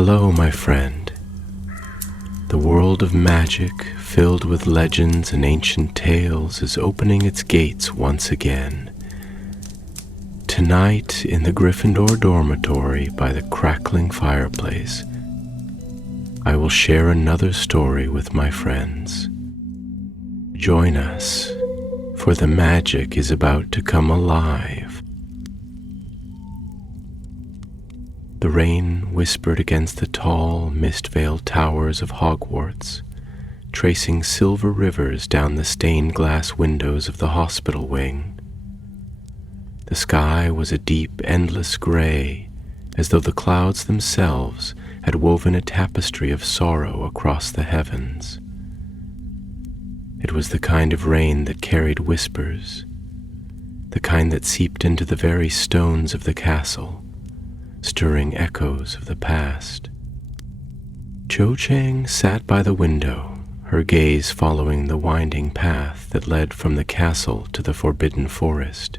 Hello, my friend. The world of magic, filled with legends and ancient tales, is opening its gates once again. Tonight, in the Gryffindor dormitory by the crackling fireplace, I will share another story with my friends. Join us, for the magic is about to come alive. The rain whispered against the tall, mist-veiled towers of Hogwarts, tracing silver rivers down the stained glass windows of the hospital wing. The sky was a deep, endless gray, as though the clouds themselves had woven a tapestry of sorrow across the heavens. It was the kind of rain that carried whispers, the kind that seeped into the very stones of the castle, stirring echoes of the past. Cho Chang sat by the window, her gaze following the winding path that led from the castle to the forbidden forest.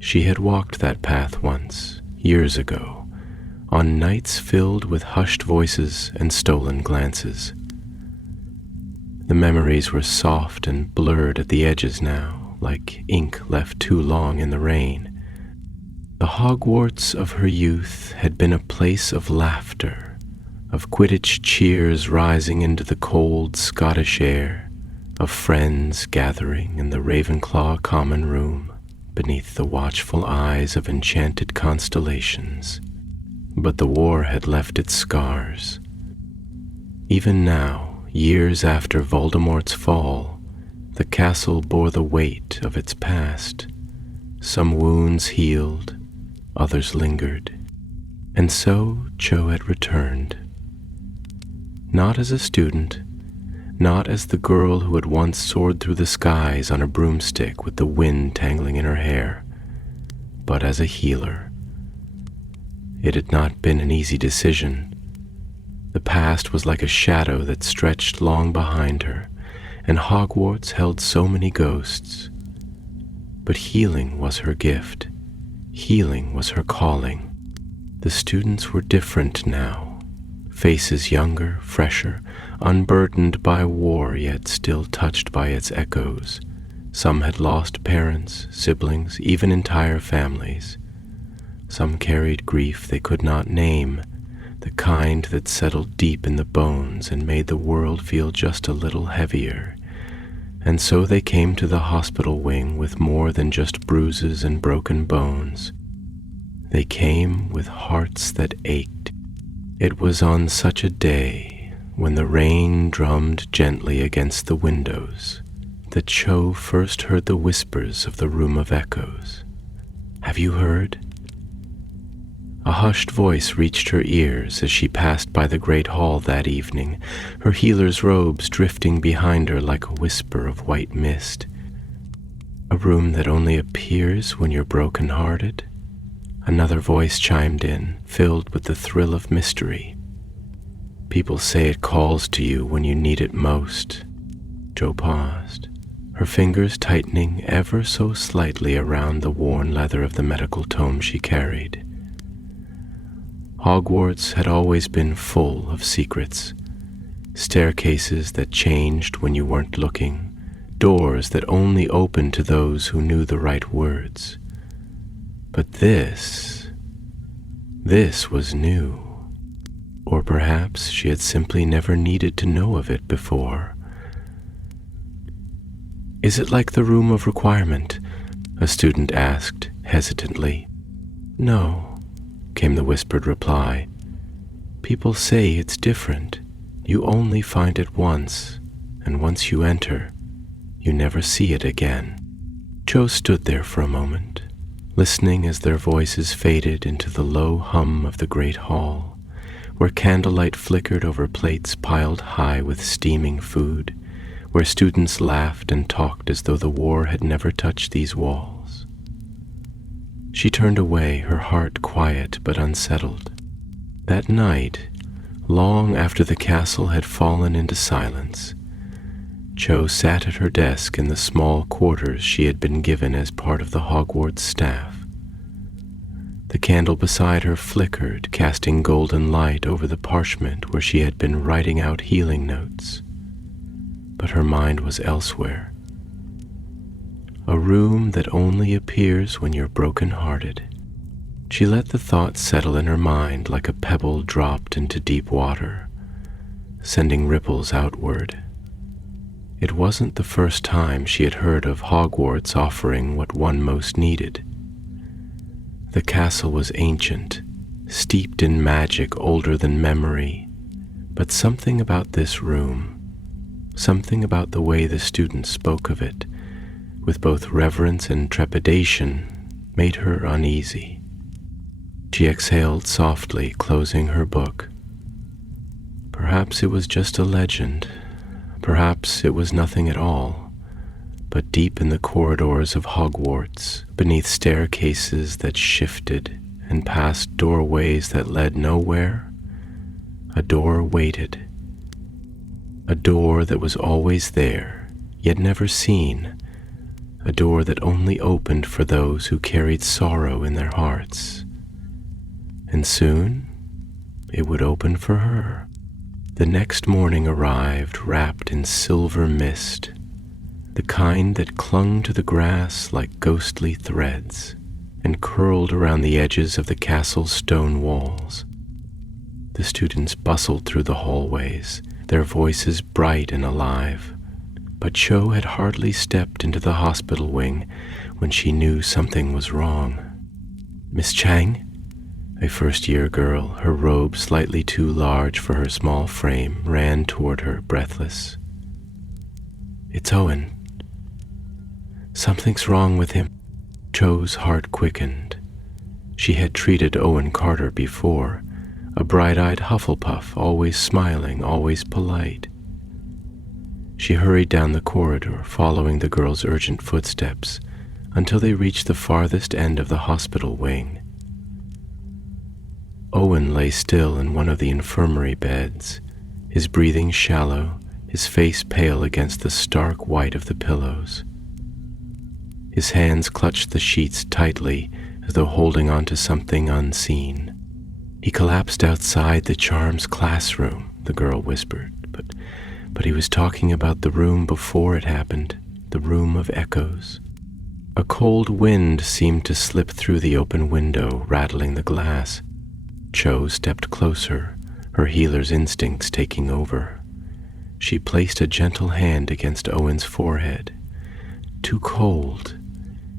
She had walked that path once, years ago, on nights filled with hushed voices and stolen glances. The memories were soft and blurred at the edges now, like ink left too long in the rain. The Hogwarts of her youth had been a place of laughter, of Quidditch cheers rising into the cold Scottish air, of friends gathering in the Ravenclaw common room beneath the watchful eyes of enchanted constellations. But the war had left its scars. Even now, years after Voldemort's fall, the castle bore the weight of its past. Some wounds healed, others lingered, and so Cho had returned. Not as a student, not as the girl who had once soared through the skies on a broomstick with the wind tangling in her hair, but as a healer. It had not been an easy decision. The past was like a shadow that stretched long behind her, and Hogwarts held so many ghosts. But healing was her gift. Healing was her calling. The students were different now, faces younger, fresher, unburdened by war yet still touched by its echoes. Some had lost parents, siblings, even entire families. Some carried grief they could not name, the kind that settled deep in the bones and made the world feel just a little heavier. And so they came to the hospital wing with more than just bruises and broken bones. They came with hearts that ached. It was on such a day, when the rain drummed gently against the windows, that Cho first heard the whispers of the Room of Echoes. "Have you heard?" A hushed voice reached her ears as she passed by the great hall that evening, her healer's robes drifting behind her like a whisper of white mist. "A room that only appears when you're broken-hearted?" Another voice chimed in, filled with the thrill of mystery. "People say it calls to you when you need it most." Jo paused, her fingers tightening ever so slightly around the worn leather of the medical tome she carried. Hogwarts had always been full of secrets. Staircases that changed when you weren't looking, doors that only opened to those who knew the right words. But this was new. Or perhaps she had simply never needed to know of it before. "Is it like the Room of Requirement?" a student asked hesitantly. "No," came the whispered reply. "People say it's different. You only find it once, and once you enter, you never see it again." Cho stood there for a moment, listening as their voices faded into the low hum of the great hall, where candlelight flickered over plates piled high with steaming food, where students laughed and talked as though the war had never touched these walls. She turned away, her heart quiet but unsettled. That night, long after the castle had fallen into silence, Cho sat at her desk in the small quarters she had been given as part of the Hogwarts staff. The candle beside her flickered, casting golden light over the parchment where she had been writing out healing notes. But her mind was elsewhere. A room that only appears when you're broken-hearted. She let the thought settle in her mind like a pebble dropped into deep water, sending ripples outward. It wasn't the first time she had heard of Hogwarts offering what one most needed. The castle was ancient, steeped in magic older than memory, but something about this room, something about the way the students spoke of it, with both reverence and trepidation, made her uneasy. She exhaled softly, closing her book. Perhaps it was just a legend. Perhaps it was nothing at all. But deep in the corridors of Hogwarts, beneath staircases that shifted and past doorways that led nowhere, a door waited. A door that was always there, yet never seen. A door that only opened for those who carried sorrow in their hearts. And soon, it would open for her. The next morning arrived wrapped in silver mist, the kind that clung to the grass like ghostly threads and curled around the edges of the castle's stone walls. The students bustled through the hallways, their voices bright and alive. But Cho had hardly stepped into the hospital wing when she knew something was wrong. "Miss Chang?" A first-year girl, her robe slightly too large for her small frame, ran toward her, breathless. "It's Owen. Something's wrong with him." Cho's heart quickened. She had treated Owen Carter before, a bright-eyed Hufflepuff, always smiling, always polite. She hurried down the corridor, following the girl's urgent footsteps, until they reached the farthest end of the hospital wing. Owen lay still in one of the infirmary beds, his breathing shallow, his face pale against the stark white of the pillows. His hands clutched the sheets tightly, as though holding on to something unseen. "He collapsed outside the Charms classroom," the girl whispered, but he was talking about the room before it happened, the room of echoes. A cold wind seemed to slip through the open window, rattling the glass. Cho stepped closer, her healer's instincts taking over. She placed a gentle hand against Owen's forehead. Too cold.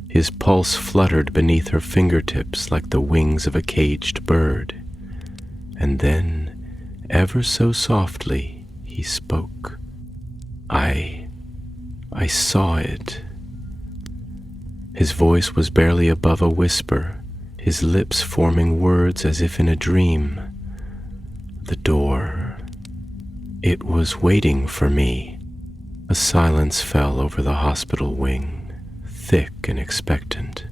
His pulse fluttered beneath her fingertips like the wings of a caged bird. And then, ever so softly, he spoke. I saw it." His voice was barely above a whisper, his lips forming words as if in a dream. "The door. It was waiting for me." A silence fell over the hospital wing, thick and expectant.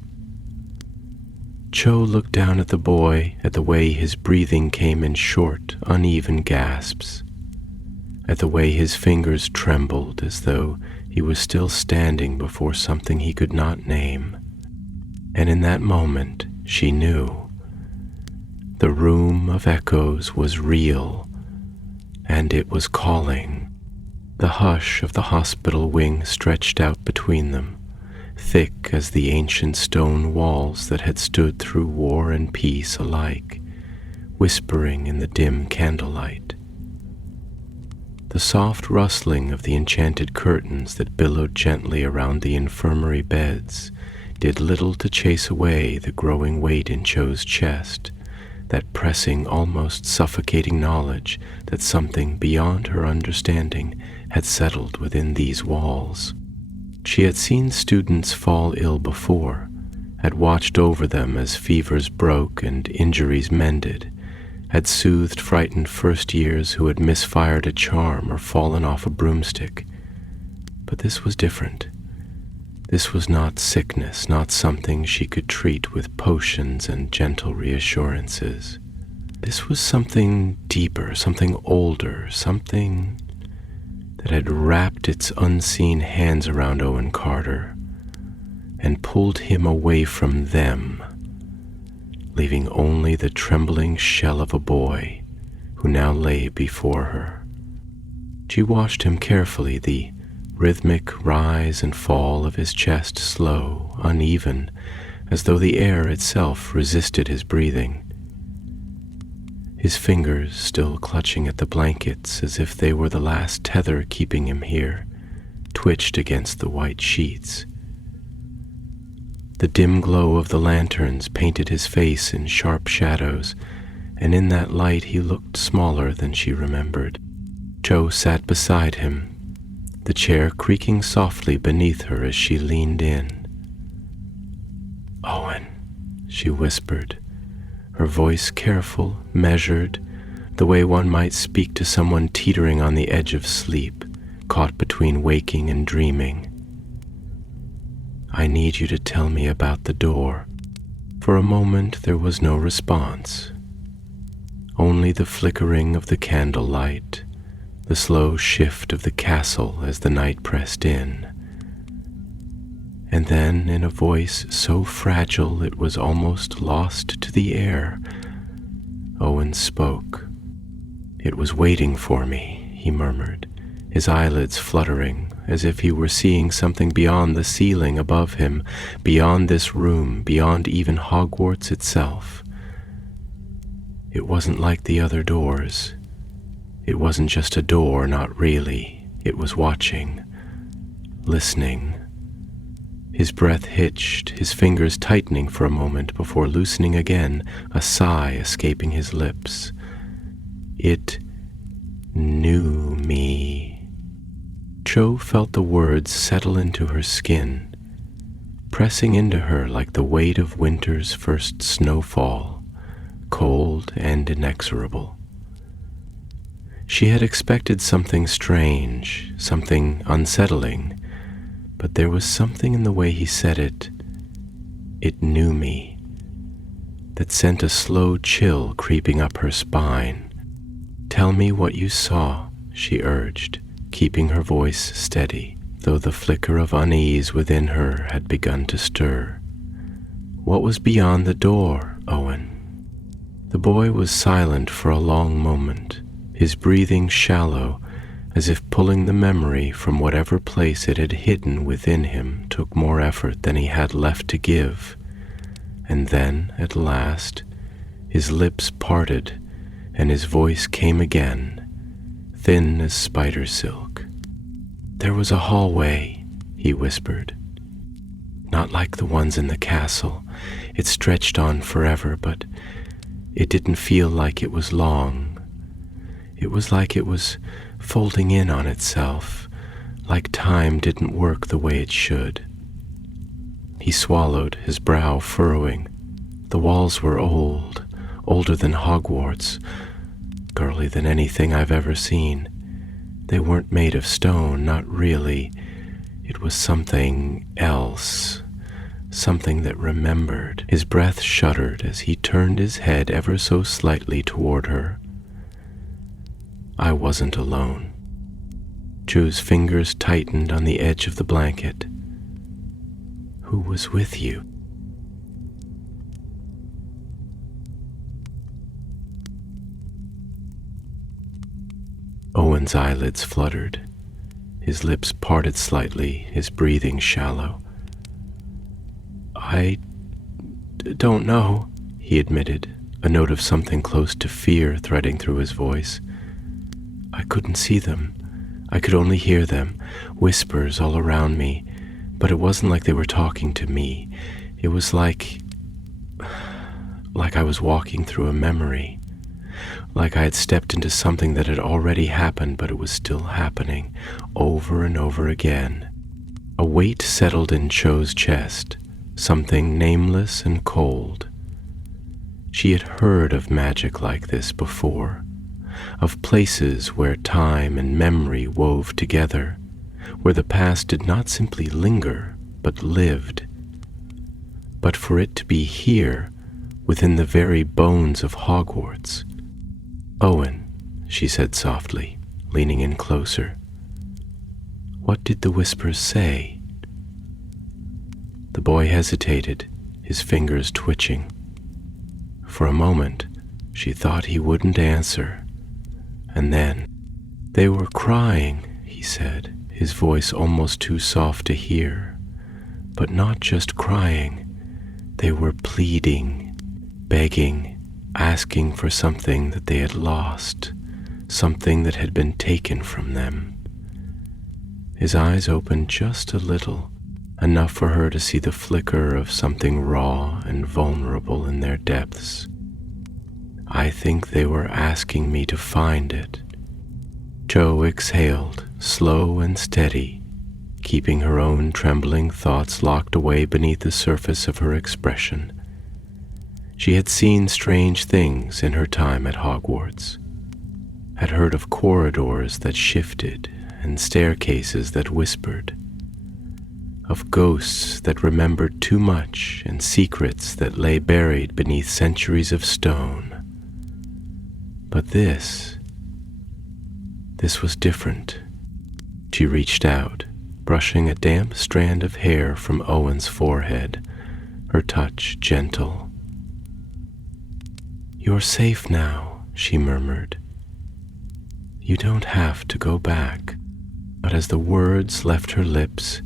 Cho looked down at the boy, at the way his breathing came in short, uneven gasps, at the way his fingers trembled as though he was still standing before something he could not name. And in that moment, she knew. The room of echoes was real, and it was calling. The hush of the hospital wing stretched out between them, thick as the ancient stone walls that had stood through war and peace alike, whispering in the dim candlelight. The soft rustling of the enchanted curtains that billowed gently around the infirmary beds did little to chase away the growing weight in Cho's chest, that pressing, almost suffocating knowledge that something beyond her understanding had settled within these walls. She had seen students fall ill before, had watched over them as fevers broke and injuries mended, had soothed frightened first years who had misfired a charm or fallen off a broomstick. But this was different. This was not sickness, not something she could treat with potions and gentle reassurances. This was something deeper, something older, something that had wrapped its unseen hands around Owen Carter and pulled him away from them, leaving only the trembling shell of a boy who now lay before her. She watched him carefully, the rhythmic rise and fall of his chest slow, uneven, as though the air itself resisted his breathing. His fingers still clutching at the blankets as if they were the last tether keeping him here, twitched against the white sheets. The dim glow of the lanterns painted his face in sharp shadows, and in that light he looked smaller than she remembered. Cho sat beside him, the chair creaking softly beneath her as she leaned in. "Owen," she whispered, her voice careful, measured, the way one might speak to someone teetering on the edge of sleep, caught between waking and dreaming. "I need you to tell me about the door." For a moment there was no response, only the flickering of the candlelight, the slow shift of the castle as the night pressed in. And then, in a voice so fragile it was almost lost to the air, Owen spoke. "It was waiting for me," he murmured, his eyelids fluttering, as if he were seeing something beyond the ceiling above him, beyond this room, beyond even Hogwarts itself. It wasn't like the other doors. It wasn't just a door, not really. It was watching, listening. His breath hitched, his fingers tightening for a moment before loosening again, a sigh escaping his lips. "It knew me." Cho felt the words settle into her skin, pressing into her like the weight of winter's first snowfall, cold and inexorable. She had expected something strange, something unsettling, but there was something in the way he said it. "It knew me," that sent a slow chill creeping up her spine. "Tell me what you saw," she urged, keeping her voice steady, though the flicker of unease within her had begun to stir. "What was beyond the door, Owen?" The boy was silent for a long moment, his breathing shallow, as if pulling the memory from whatever place it had hidden within him took more effort than he had left to give. And then, at last, his lips parted, and his voice came again, thin as spider silk. "There was a hallway," he whispered. "Not like the ones in the castle. It stretched on forever, but it didn't feel like it was long. It was like it was folding in on itself, like time didn't work the way it should." He swallowed, his brow furrowing. The walls were old, older than Hogwarts, girly than anything I've ever seen. They weren't made of stone, not really. It was something else, something that remembered. His breath shuddered as he turned his head ever so slightly toward her. I wasn't alone. Cho's fingers tightened on the edge of the blanket. "Who was with you?" Owen's eyelids fluttered. His lips parted slightly, his breathing shallow. "I don't know," he admitted, a note of something close to fear threading through his voice. "I couldn't see them. I could only hear them, whispers all around me, but it wasn't like they were talking to me. It was like I was walking through a memory, like I had stepped into something that had already happened, but it was still happening, over and over again." A weight settled in Cho's chest, something nameless and cold. She had heard of magic like this before, of places where time and memory wove together, where the past did not simply linger, but lived. But for it to be here, within the very bones of Hogwarts. "Owen," she said softly, leaning in closer. "What did the whispers say?" The boy hesitated, his fingers twitching. For a moment, she thought he wouldn't answer. And then, "They were crying," he said, his voice almost too soft to hear. But not just crying. They were pleading, begging, asking for something that they had lost, something that had been taken from them. His eyes opened just a little, enough for her to see the flicker of something raw and vulnerable in their depths. "I think they were asking me to find it." Cho exhaled, slow and steady, keeping her own trembling thoughts locked away beneath the surface of her expression. She had seen strange things in her time at Hogwarts, had heard of corridors that shifted and staircases that whispered, of ghosts that remembered too much and secrets that lay buried beneath centuries of stone. But this was different. She reached out, brushing a damp strand of hair from Owen's forehead, her touch gentle. "You're safe now," she murmured. "You don't have to go back." But as the words left her lips,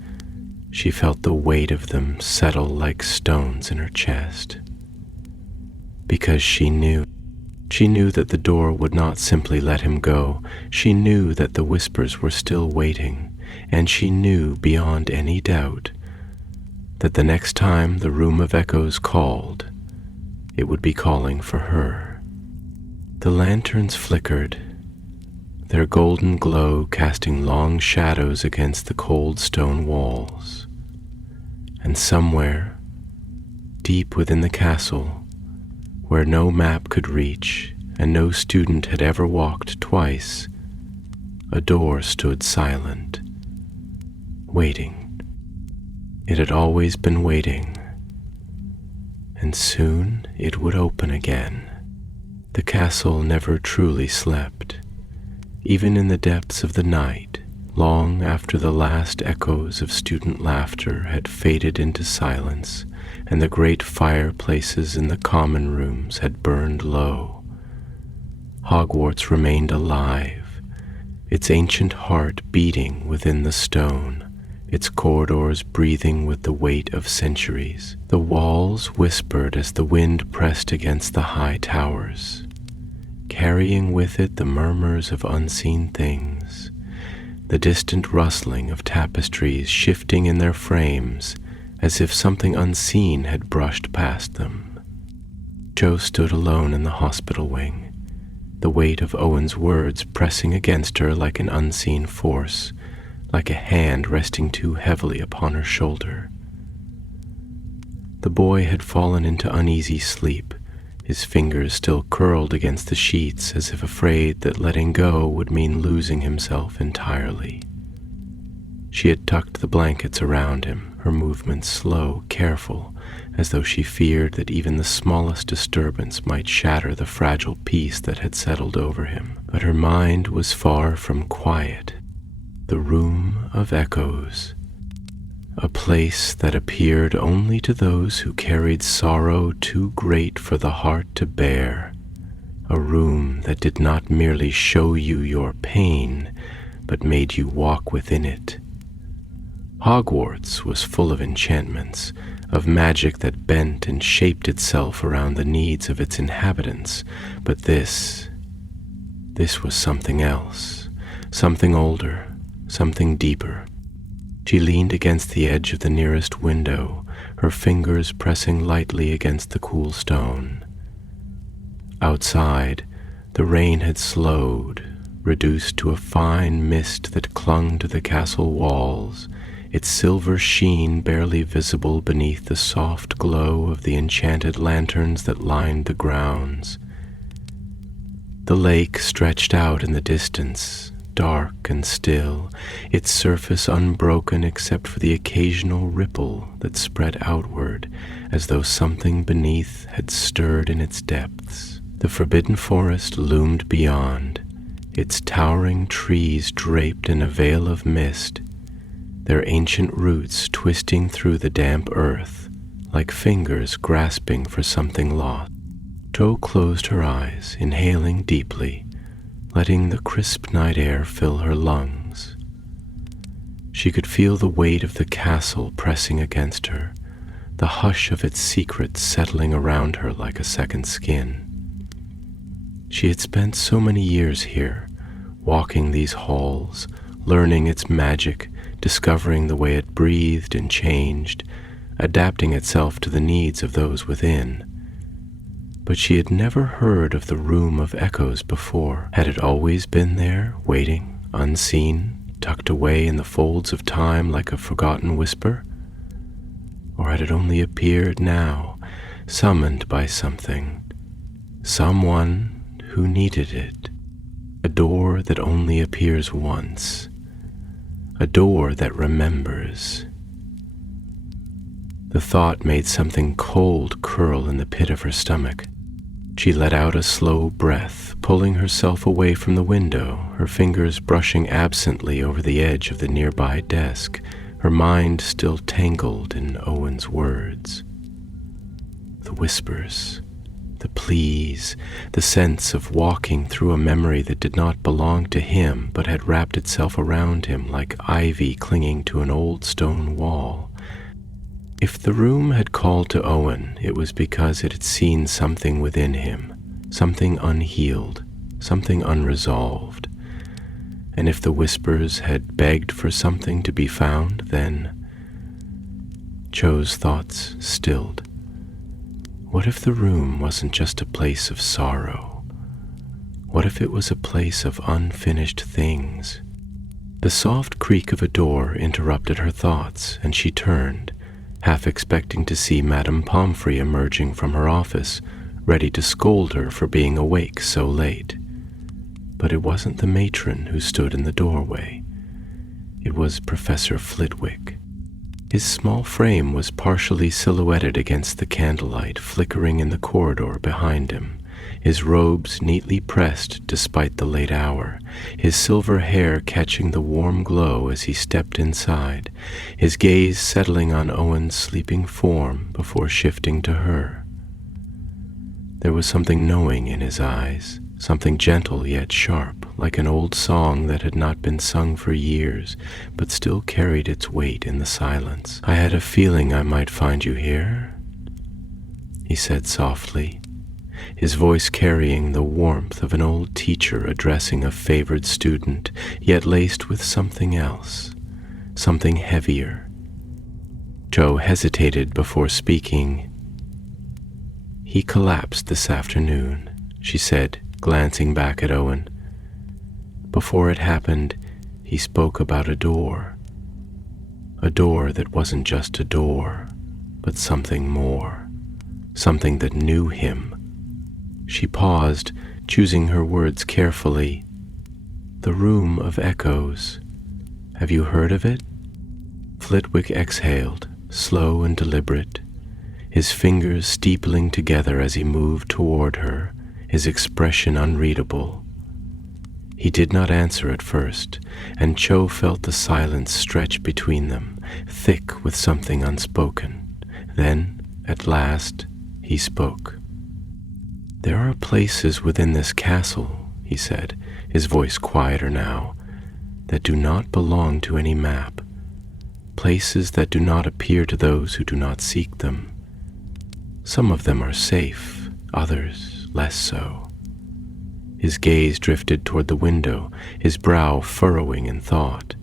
she felt the weight of them settle like stones in her chest. Because she knew that the door would not simply let him go. She knew that the whispers were still waiting, and she knew beyond any doubt that the next time the Room of Echoes called, it would be calling for her. The lanterns flickered, their golden glow casting long shadows against the cold stone walls. And somewhere, deep within the castle, where no map could reach and no student had ever walked twice, a door stood silent, waiting. It had always been waiting, and soon it would open again. The castle never truly slept. Even in the depths of the night, long after the last echoes of student laughter had faded into silence and the great fireplaces in the common rooms had burned low, Hogwarts remained alive, its ancient heart beating within the stone, its corridors breathing with the weight of centuries. The walls whispered as the wind pressed against the high towers, carrying with it the murmurs of unseen things, the distant rustling of tapestries shifting in their frames as if something unseen had brushed past them. Jo stood alone in the hospital wing, the weight of Owen's words pressing against her like an unseen force, like a hand resting too heavily upon her shoulder. The boy had fallen into uneasy sleep, his fingers still curled against the sheets as if afraid that letting go would mean losing himself entirely. She had tucked the blankets around him, her movements slow, careful, as though she feared that even the smallest disturbance might shatter the fragile peace that had settled over him. But her mind was far from quiet. The Room of Echoes, a place that appeared only to those who carried sorrow too great for the heart to bear, a room that did not merely show you your pain, but made you walk within it. Hogwarts was full of enchantments, of magic that bent and shaped itself around the needs of its inhabitants, but this was something else, something older, something deeper. She leaned against the edge of the nearest window, her fingers pressing lightly against the cool stone. Outside, the rain had slowed, reduced to a fine mist that clung to the castle walls, its silver sheen barely visible beneath the soft glow of the enchanted lanterns that lined the grounds. The lake stretched out in the distance, dark and still, its surface unbroken except for the occasional ripple that spread outward as though something beneath had stirred in its depths. The forbidden forest loomed beyond, its towering trees draped in a veil of mist, their ancient roots twisting through the damp earth like fingers grasping for something lost. Jo closed her eyes, inhaling deeply, letting the crisp night air fill her lungs. She could feel the weight of the castle pressing against her, the hush of its secrets settling around her like a second skin. She had spent so many years here, walking these halls, learning its magic, discovering the way it breathed and changed, adapting itself to the needs of those within. But she had never heard of the Room of Echoes before. Had it always been there, waiting, unseen, tucked away in the folds of time like a forgotten whisper? Or had it only appeared now, summoned by something, someone who needed it? A door that only appears once, a door that remembers. The thought made something cold curl in the pit of her stomach. She let out a slow breath, pulling herself away from the window, her fingers brushing absently over the edge of the nearby desk, her mind still tangled in Owen's words. The whispers, the pleas, the sense of walking through a memory that did not belong to him but had wrapped itself around him like ivy clinging to an old stone wall. If the room had called to Owen, it was because it had seen something within him, something unhealed, something unresolved. And if the whispers had begged for something to be found, then Cho's thoughts stilled. What if the room wasn't just a place of sorrow? What if it was a place of unfinished things? The soft creak of a door interrupted her thoughts, and she turned, half expecting to see Madame Pomfrey emerging from her office, ready to scold her for being awake so late. But it wasn't the matron who stood in the doorway. It was Professor Flitwick. His small frame was partially silhouetted against the candlelight flickering in the corridor behind him, his robes neatly pressed despite the late hour, his silver hair catching the warm glow as he stepped inside, his gaze settling on Owen's sleeping form before shifting to her. There was something knowing in his eyes, something gentle yet sharp, like an old song that had not been sung for years, but still carried its weight in the silence. "I had a feeling I might find you here," he said softly, his voice carrying the warmth of an old teacher addressing a favored student, yet laced with something else, something heavier. Jo hesitated before speaking. "He collapsed this afternoon," she said, glancing back at Owen. "Before it happened, he spoke about a door that wasn't just a door, but something more, something that knew him." She paused, choosing her words carefully. "The Room of Echoes. Have you heard of it?" Flitwick exhaled, slow and deliberate, his fingers steepling together as he moved toward her, his expression unreadable. He did not answer at first, and Cho felt the silence stretch between them, thick with something unspoken. Then, at last, he spoke. "There are places within this castle," he said, his voice quieter now, "that do not belong to any map, places that do not appear to those who do not seek them. Some of them are safe, others less so." His gaze drifted toward the window, his brow furrowing in thought.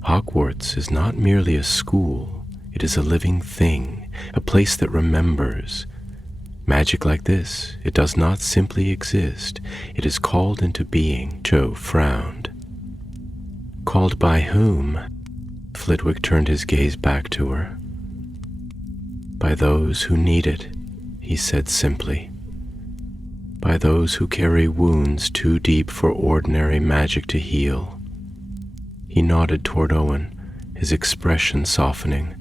Hogwarts is not merely a school, it is a living thing, a place that remembers. Magic like this, it does not simply exist, it is called into being. Jo frowned. "Called by whom?" Flitwick turned his gaze back to her. "By those who need it," he said simply. "By those who carry wounds too deep for ordinary magic to heal." He nodded toward Owen, his expression softening.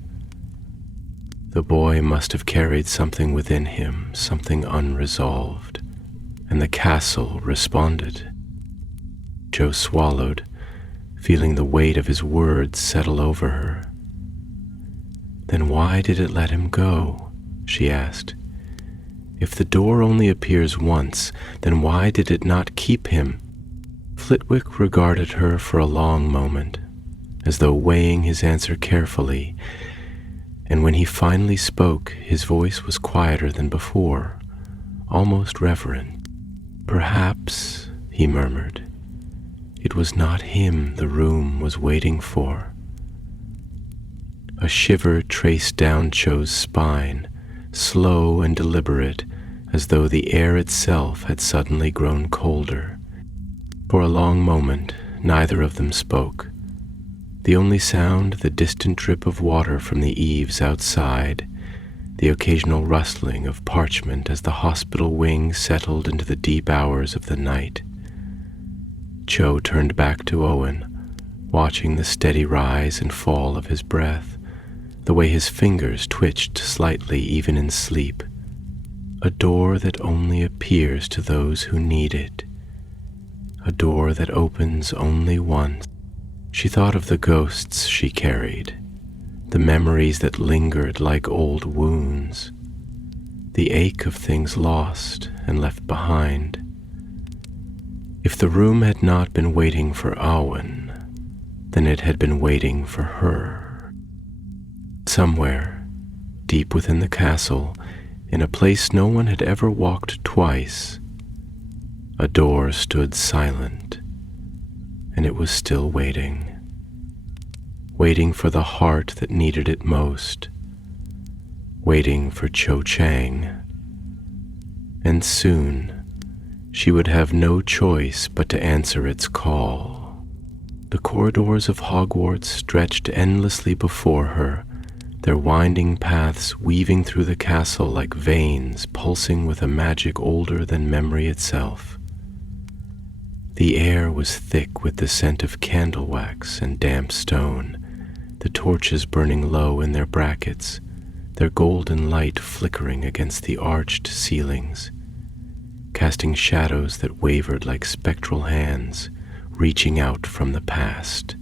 The boy must have carried something within him, something unresolved, and the castle responded. Jo swallowed, feeling the weight of his words settle over her. "Then why did it let him go?" she asked. If the door only appears once, then why did it not keep him? Flitwick regarded her for a long moment, as though weighing his answer carefully, and when he finally spoke, his voice was quieter than before, almost reverent. "Perhaps," he murmured, "it was not him the room was waiting for." A shiver traced down Cho's spine, slow and deliberate, as though the air itself had suddenly grown colder. For a long moment, neither of them spoke. The only sound, the distant drip of water from the eaves outside, the occasional rustling of parchment as the hospital wing settled into the deep hours of the night. Cho turned back to Owen, watching the steady rise and fall of his breath, the way his fingers twitched slightly even in sleep. A door that only appears to those who need it. A door that opens only once. She thought of the ghosts she carried, the memories that lingered like old wounds, the ache of things lost and left behind. If the room had not been waiting for Owen, then it had been waiting for her. Somewhere, deep within the castle, in a place no one had ever walked twice, a door stood silent, and it was still waiting. Waiting for the heart that needed it most. Waiting for Cho Chang. And soon, she would have no choice but to answer its call. The corridors of Hogwarts stretched endlessly before her, their winding paths weaving through the castle like veins pulsing with a magic older than memory itself. The air was thick with the scent of candle wax and damp stone, the torches burning low in their brackets, their golden light flickering against the arched ceilings, casting shadows that wavered like spectral hands reaching out from the past.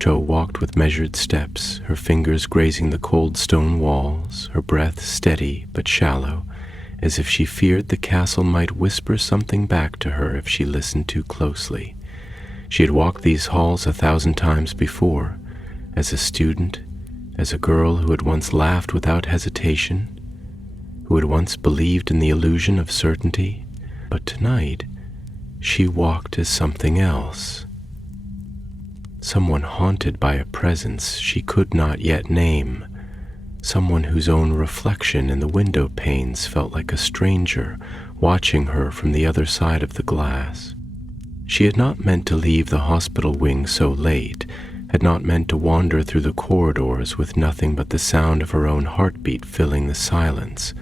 Cho walked with measured steps, her fingers grazing the cold stone walls, her breath steady but shallow, as if she feared the castle might whisper something back to her if she listened too closely. She had walked these halls 1,000 times before, as a student, as a girl who had once laughed without hesitation, who had once believed in the illusion of certainty, but tonight she walked as something else. Someone haunted by a presence she could not yet name, someone whose own reflection in the window panes felt like a stranger watching her from the other side of the glass. She had not meant to leave the hospital wing so late, had not meant to wander through the corridors with nothing but the sound of her own heartbeat filling the silence,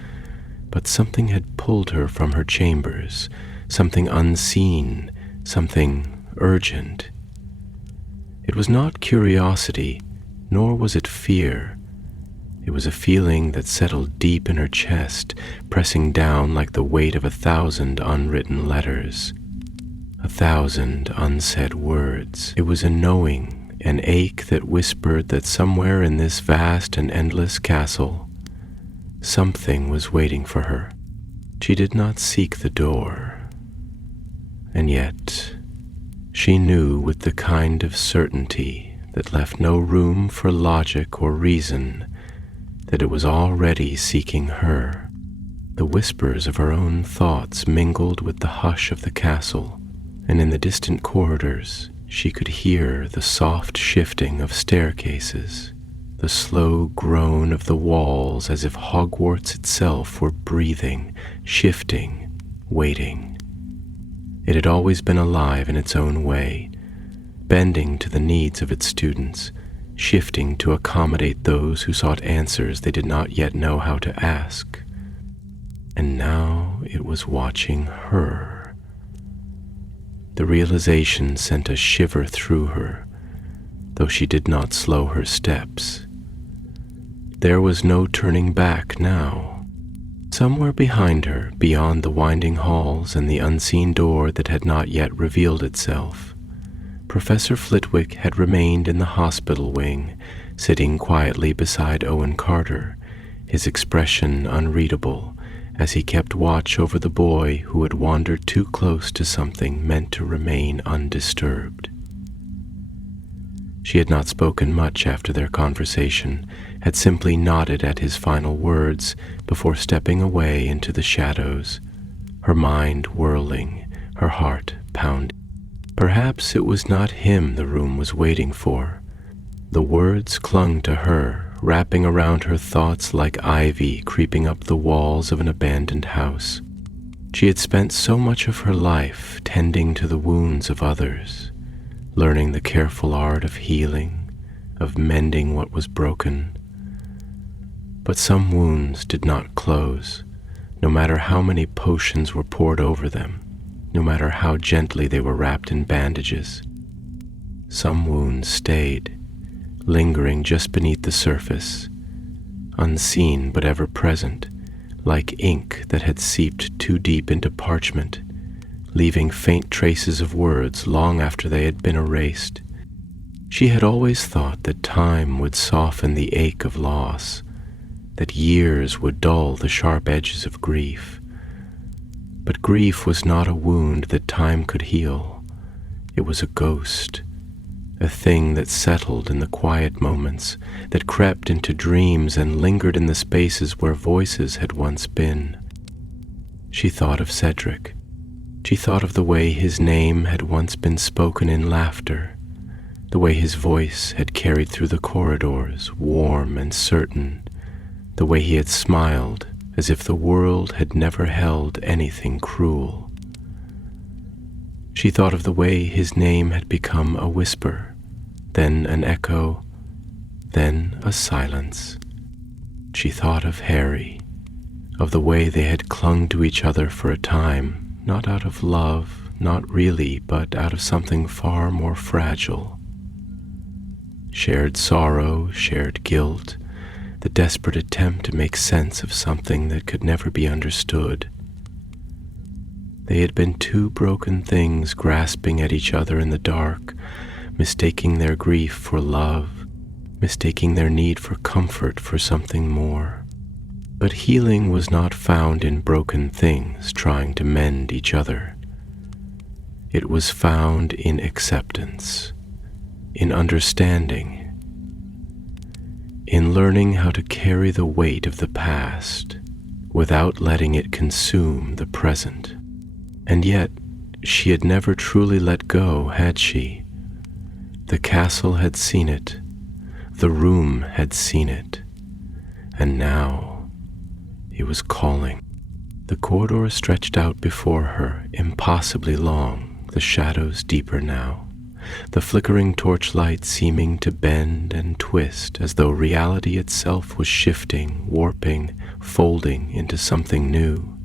but something had pulled her from her chambers, something unseen, something urgent. It was not curiosity, nor was it fear. It was a feeling that settled deep in her chest, pressing down like the weight of 1,000 unwritten letters, 1,000 unsaid words. It was a knowing, an ache that whispered that somewhere in this vast and endless castle, something was waiting for her. She did not seek the door, and yet she knew with the kind of certainty that left no room for logic or reason that it was already seeking her. The whispers of her own thoughts mingled with the hush of the castle, and in the distant corridors she could hear the soft shifting of staircases, the slow groan of the walls as if Hogwarts itself were breathing, shifting, waiting. It had always been alive in its own way, bending to the needs of its students, shifting to accommodate those who sought answers they did not yet know how to ask. And now it was watching her. The realization sent a shiver through her, though she did not slow her steps. There was no turning back now. Somewhere behind her, beyond the winding halls and the unseen door that had not yet revealed itself, Professor Flitwick had remained in the hospital wing, sitting quietly beside Owen Carter, his expression unreadable as he kept watch over the boy who had wandered too close to something meant to remain undisturbed. She had not spoken much after their conversation, had simply nodded at his final words before stepping away into the shadows, her mind whirling, her heart pounding. Perhaps it was not him the room was waiting for. The words clung to her, wrapping around her thoughts like ivy creeping up the walls of an abandoned house. She had spent so much of her life tending to the wounds of others, learning the careful art of healing, of mending what was broken. But some wounds did not close, no matter how many potions were poured over them, no matter how gently they were wrapped in bandages. Some wounds stayed, lingering just beneath the surface, unseen but ever present, like ink that had seeped too deep into parchment, leaving faint traces of words long after they had been erased. She had always thought that time would soften the ache of loss, that years would dull the sharp edges of grief. But grief was not a wound that time could heal. It was a ghost, a thing that settled in the quiet moments, that crept into dreams and lingered in the spaces where voices had once been. She thought of Cedric. She thought of the way his name had once been spoken in laughter, the way his voice had carried through the corridors, warm and certain, the way he had smiled as if the world had never held anything cruel. She thought of the way his name had become a whisper, then an echo, then a silence. She thought of Harry, of the way they had clung to each other for a time, not out of love, not really, but out of something far more fragile. Shared sorrow, shared guilt, the desperate attempt to make sense of something that could never be understood. They had been two broken things grasping at each other in the dark, mistaking their grief for love, mistaking their need for comfort for something more. But healing was not found in broken things trying to mend each other. It was found in acceptance, in understanding, in learning how to carry the weight of the past without letting it consume the present. And yet, she had never truly let go, had she? The castle had seen it, the room had seen it, and now it was calling. The corridor stretched out before her, impossibly long, the shadows deeper now, the flickering torchlight seeming to bend and twist as though reality itself was shifting, warping, folding into something new.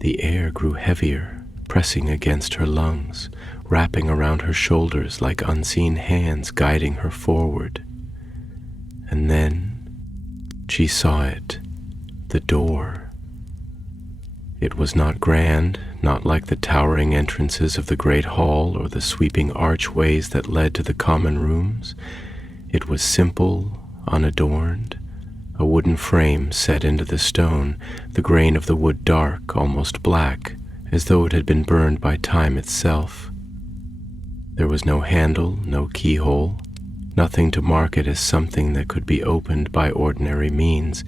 The air grew heavier, pressing against her lungs, wrapping around her shoulders like unseen hands guiding her forward. And then she saw it, the door. It was not grand, not like the towering entrances of the great hall or the sweeping archways that led to the common rooms. It was simple, unadorned, a wooden frame set into the stone, the grain of the wood dark, almost black, as though it had been burned by time itself. There was no handle, no keyhole, nothing to mark it as something that could be opened by ordinary means,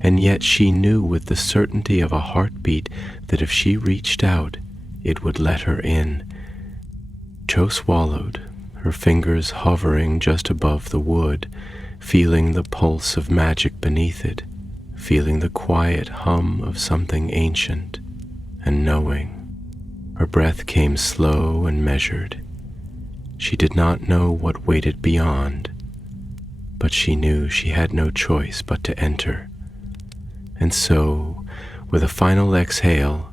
and yet she knew with the certainty of a heartbeat that if she reached out, it would let her in. Cho swallowed, her fingers hovering just above the wood, feeling the pulse of magic beneath it, feeling the quiet hum of something ancient, and knowing. Her breath came slow and measured. She did not know what waited beyond, but she knew she had no choice but to enter. And so, with a final exhale,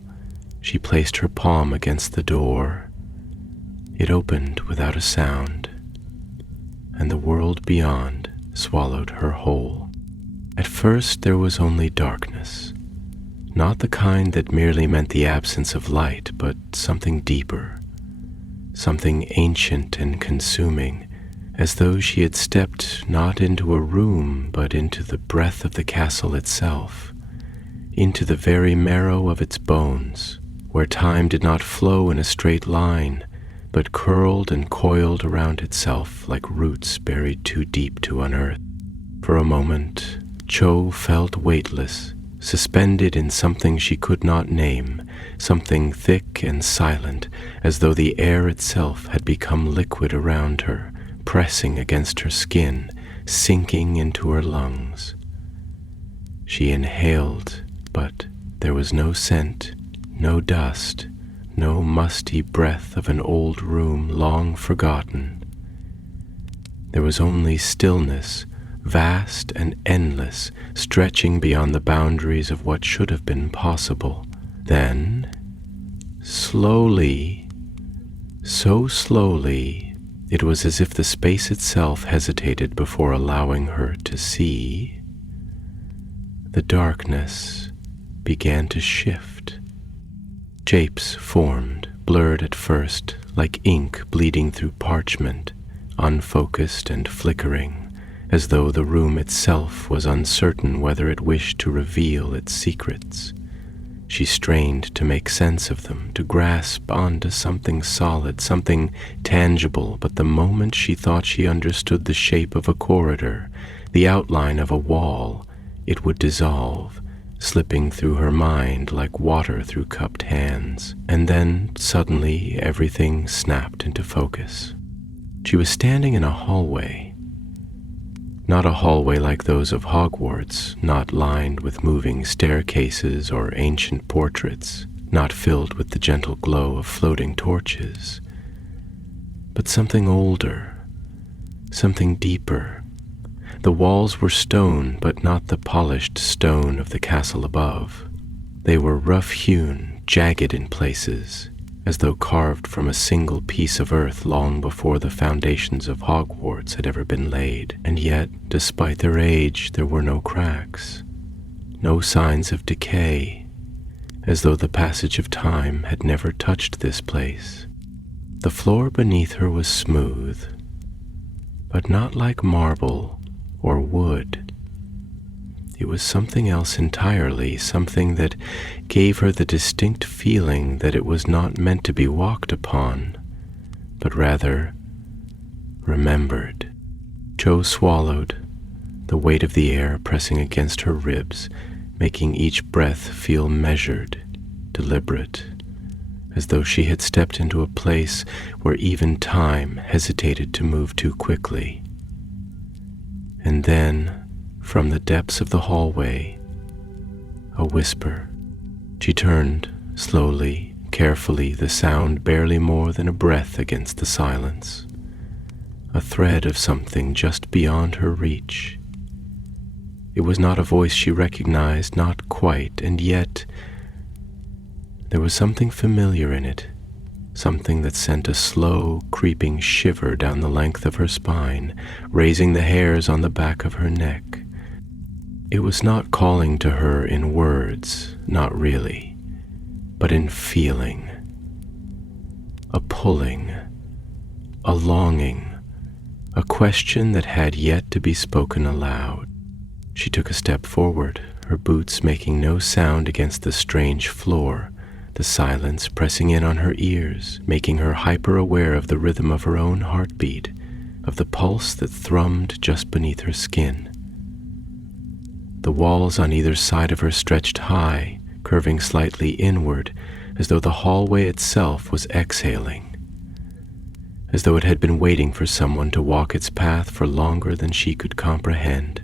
she placed her palm against the door. It opened without a sound, and the world beyond swallowed her whole. At first there was only darkness, not the kind that merely meant the absence of light, but something deeper, something ancient and consuming, as though she had stepped not into a room but into the breath of the castle itself, into the very marrow of its bones, where time did not flow in a straight line, but curled and coiled around itself like roots buried too deep to unearth. For a moment, Cho felt weightless, suspended in something she could not name, something thick and silent, as though the air itself had become liquid around her, pressing against her skin, sinking into her lungs. She inhaled, but there was no scent, no dust, no musty breath of an old room long forgotten. There was only stillness, vast and endless, stretching beyond the boundaries of what should have been possible. Then, slowly, so slowly, it was as if the space itself hesitated before allowing her to see. The darkness began to shift. Shapes formed, blurred at first, like ink bleeding through parchment, unfocused and flickering, as though the room itself was uncertain whether it wished to reveal its secrets. She strained to make sense of them, to grasp onto something solid, something tangible, but the moment she thought she understood the shape of a corridor, the outline of a wall, it would dissolve, slipping through her mind like water through cupped hands. And then, suddenly, everything snapped into focus. She was standing in a hallway. Not a hallway like those of Hogwarts, not lined with moving staircases or ancient portraits, not filled with the gentle glow of floating torches, but something older, something deeper. The walls were stone, but not the polished stone of the castle above. They were rough-hewn, jagged in places, as though carved from a single piece of earth long before the foundations of Hogwarts had ever been laid. And yet, despite their age, there were no cracks, no signs of decay, as though the passage of time had never touched this place. The floor beneath her was smooth, but not like marble or wood. It was something else entirely, something that gave her the distinct feeling that it was not meant to be walked upon, but rather remembered. Cho swallowed, the weight of the air pressing against her ribs, making each breath feel measured, deliberate, as though she had stepped into a place where even time hesitated to move too quickly. And then, from the depths of the hallway, a whisper. She turned, slowly, carefully, the sound barely more than a breath against the silence, a thread of something just beyond her reach. It was not a voice she recognized, not quite, and yet there was something familiar in it, something that sent a slow, creeping shiver down the length of her spine, raising the hairs on the back of her neck. It was not calling to her in words, not really, but in feeling. A pulling, a longing, a question that had yet to be spoken aloud. She took a step forward, her boots making no sound against the strange floor, the silence pressing in on her ears, making her hyper-aware of the rhythm of her own heartbeat, of the pulse that thrummed just beneath her skin. The walls on either side of her stretched high, curving slightly inward, as though the hallway itself was exhaling, as though it had been waiting for someone to walk its path for longer than she could comprehend.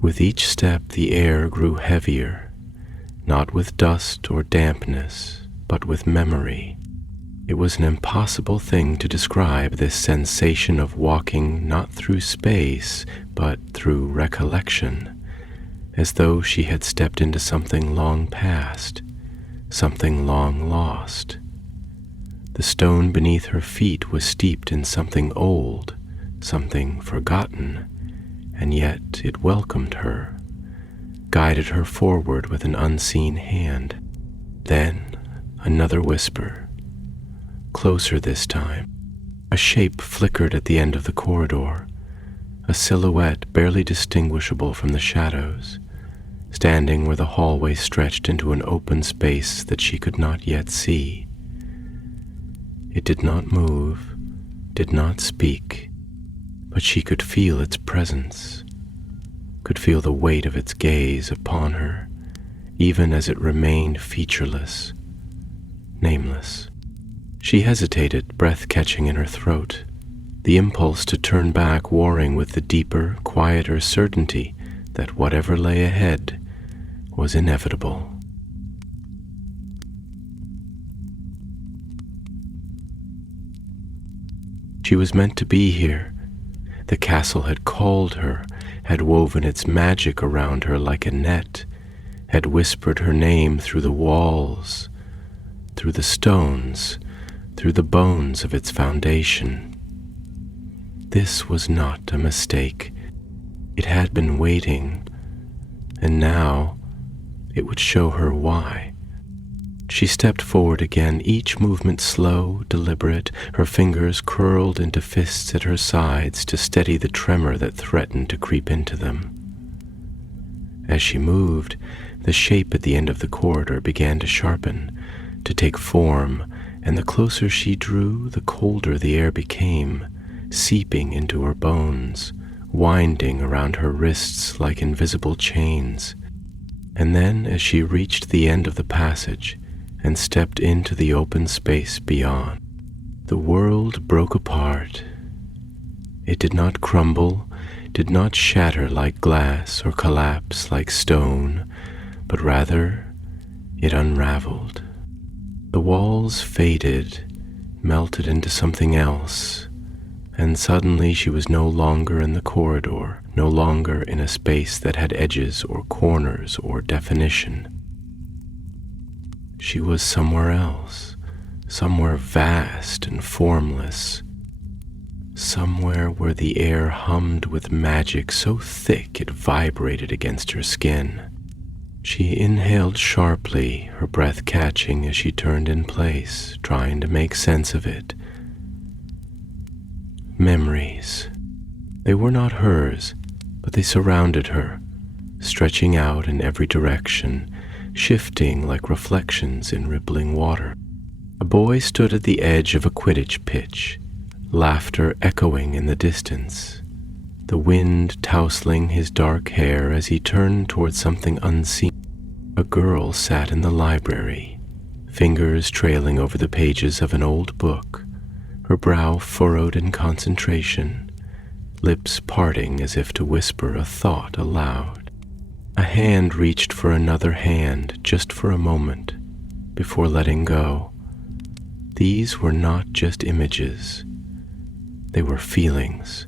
With each step, the air grew heavier, not with dust or dampness, but with memory. It was an impossible thing to describe, this sensation of walking not through space, but through recollection, as though she had stepped into something long past, something long lost. The stone beneath her feet was steeped in something old, something forgotten, and yet it welcomed her, guided her forward with an unseen hand. Then another whisper, closer this time. A shape flickered at the end of the corridor, a silhouette barely distinguishable from the shadows, standing where the hallway stretched into an open space that she could not yet see. It did not move, did not speak, but she could feel its presence, could feel the weight of its gaze upon her, even as it remained featureless, nameless. She hesitated, breath catching in her throat, the impulse to turn back warring with the deeper, quieter certainty that whatever lay ahead was inevitable. She was meant to be here. The castle had called her, had woven its magic around her like a net, had whispered her name through the walls, through the stones, through the bones of its foundation. This was not a mistake. It had been waiting, and now it would show her why. She stepped forward again, each movement slow, deliberate, her fingers curled into fists at her sides to steady the tremor that threatened to creep into them. As she moved, the shape at the end of the corridor began to sharpen, to take form, and the closer she drew, the colder the air became, seeping into her bones, winding around her wrists like invisible chains. And then, as she reached the end of the passage and stepped into the open space beyond, the world broke apart. It did not crumble, did not shatter like glass or collapse like stone, but rather it unraveled. The walls faded, melted into something else, and suddenly she was no longer in the corridor, no longer in a space that had edges or corners or definition. She was somewhere else, somewhere vast and formless, somewhere where the air hummed with magic so thick it vibrated against her skin. She inhaled sharply, her breath catching as she turned in place, trying to make sense of it. Memories. They were not hers, but they surrounded her, stretching out in every direction, shifting like reflections in rippling water. A boy stood at the edge of a Quidditch pitch, laughter echoing in the distance, the wind tousling his dark hair as he turned towards something unseen. A girl sat in the library, fingers trailing over the pages of an old book, her brow furrowed in concentration, lips parting as if to whisper a thought aloud. A hand reached for another hand just for a moment before letting go. These were not just images. They were feelings.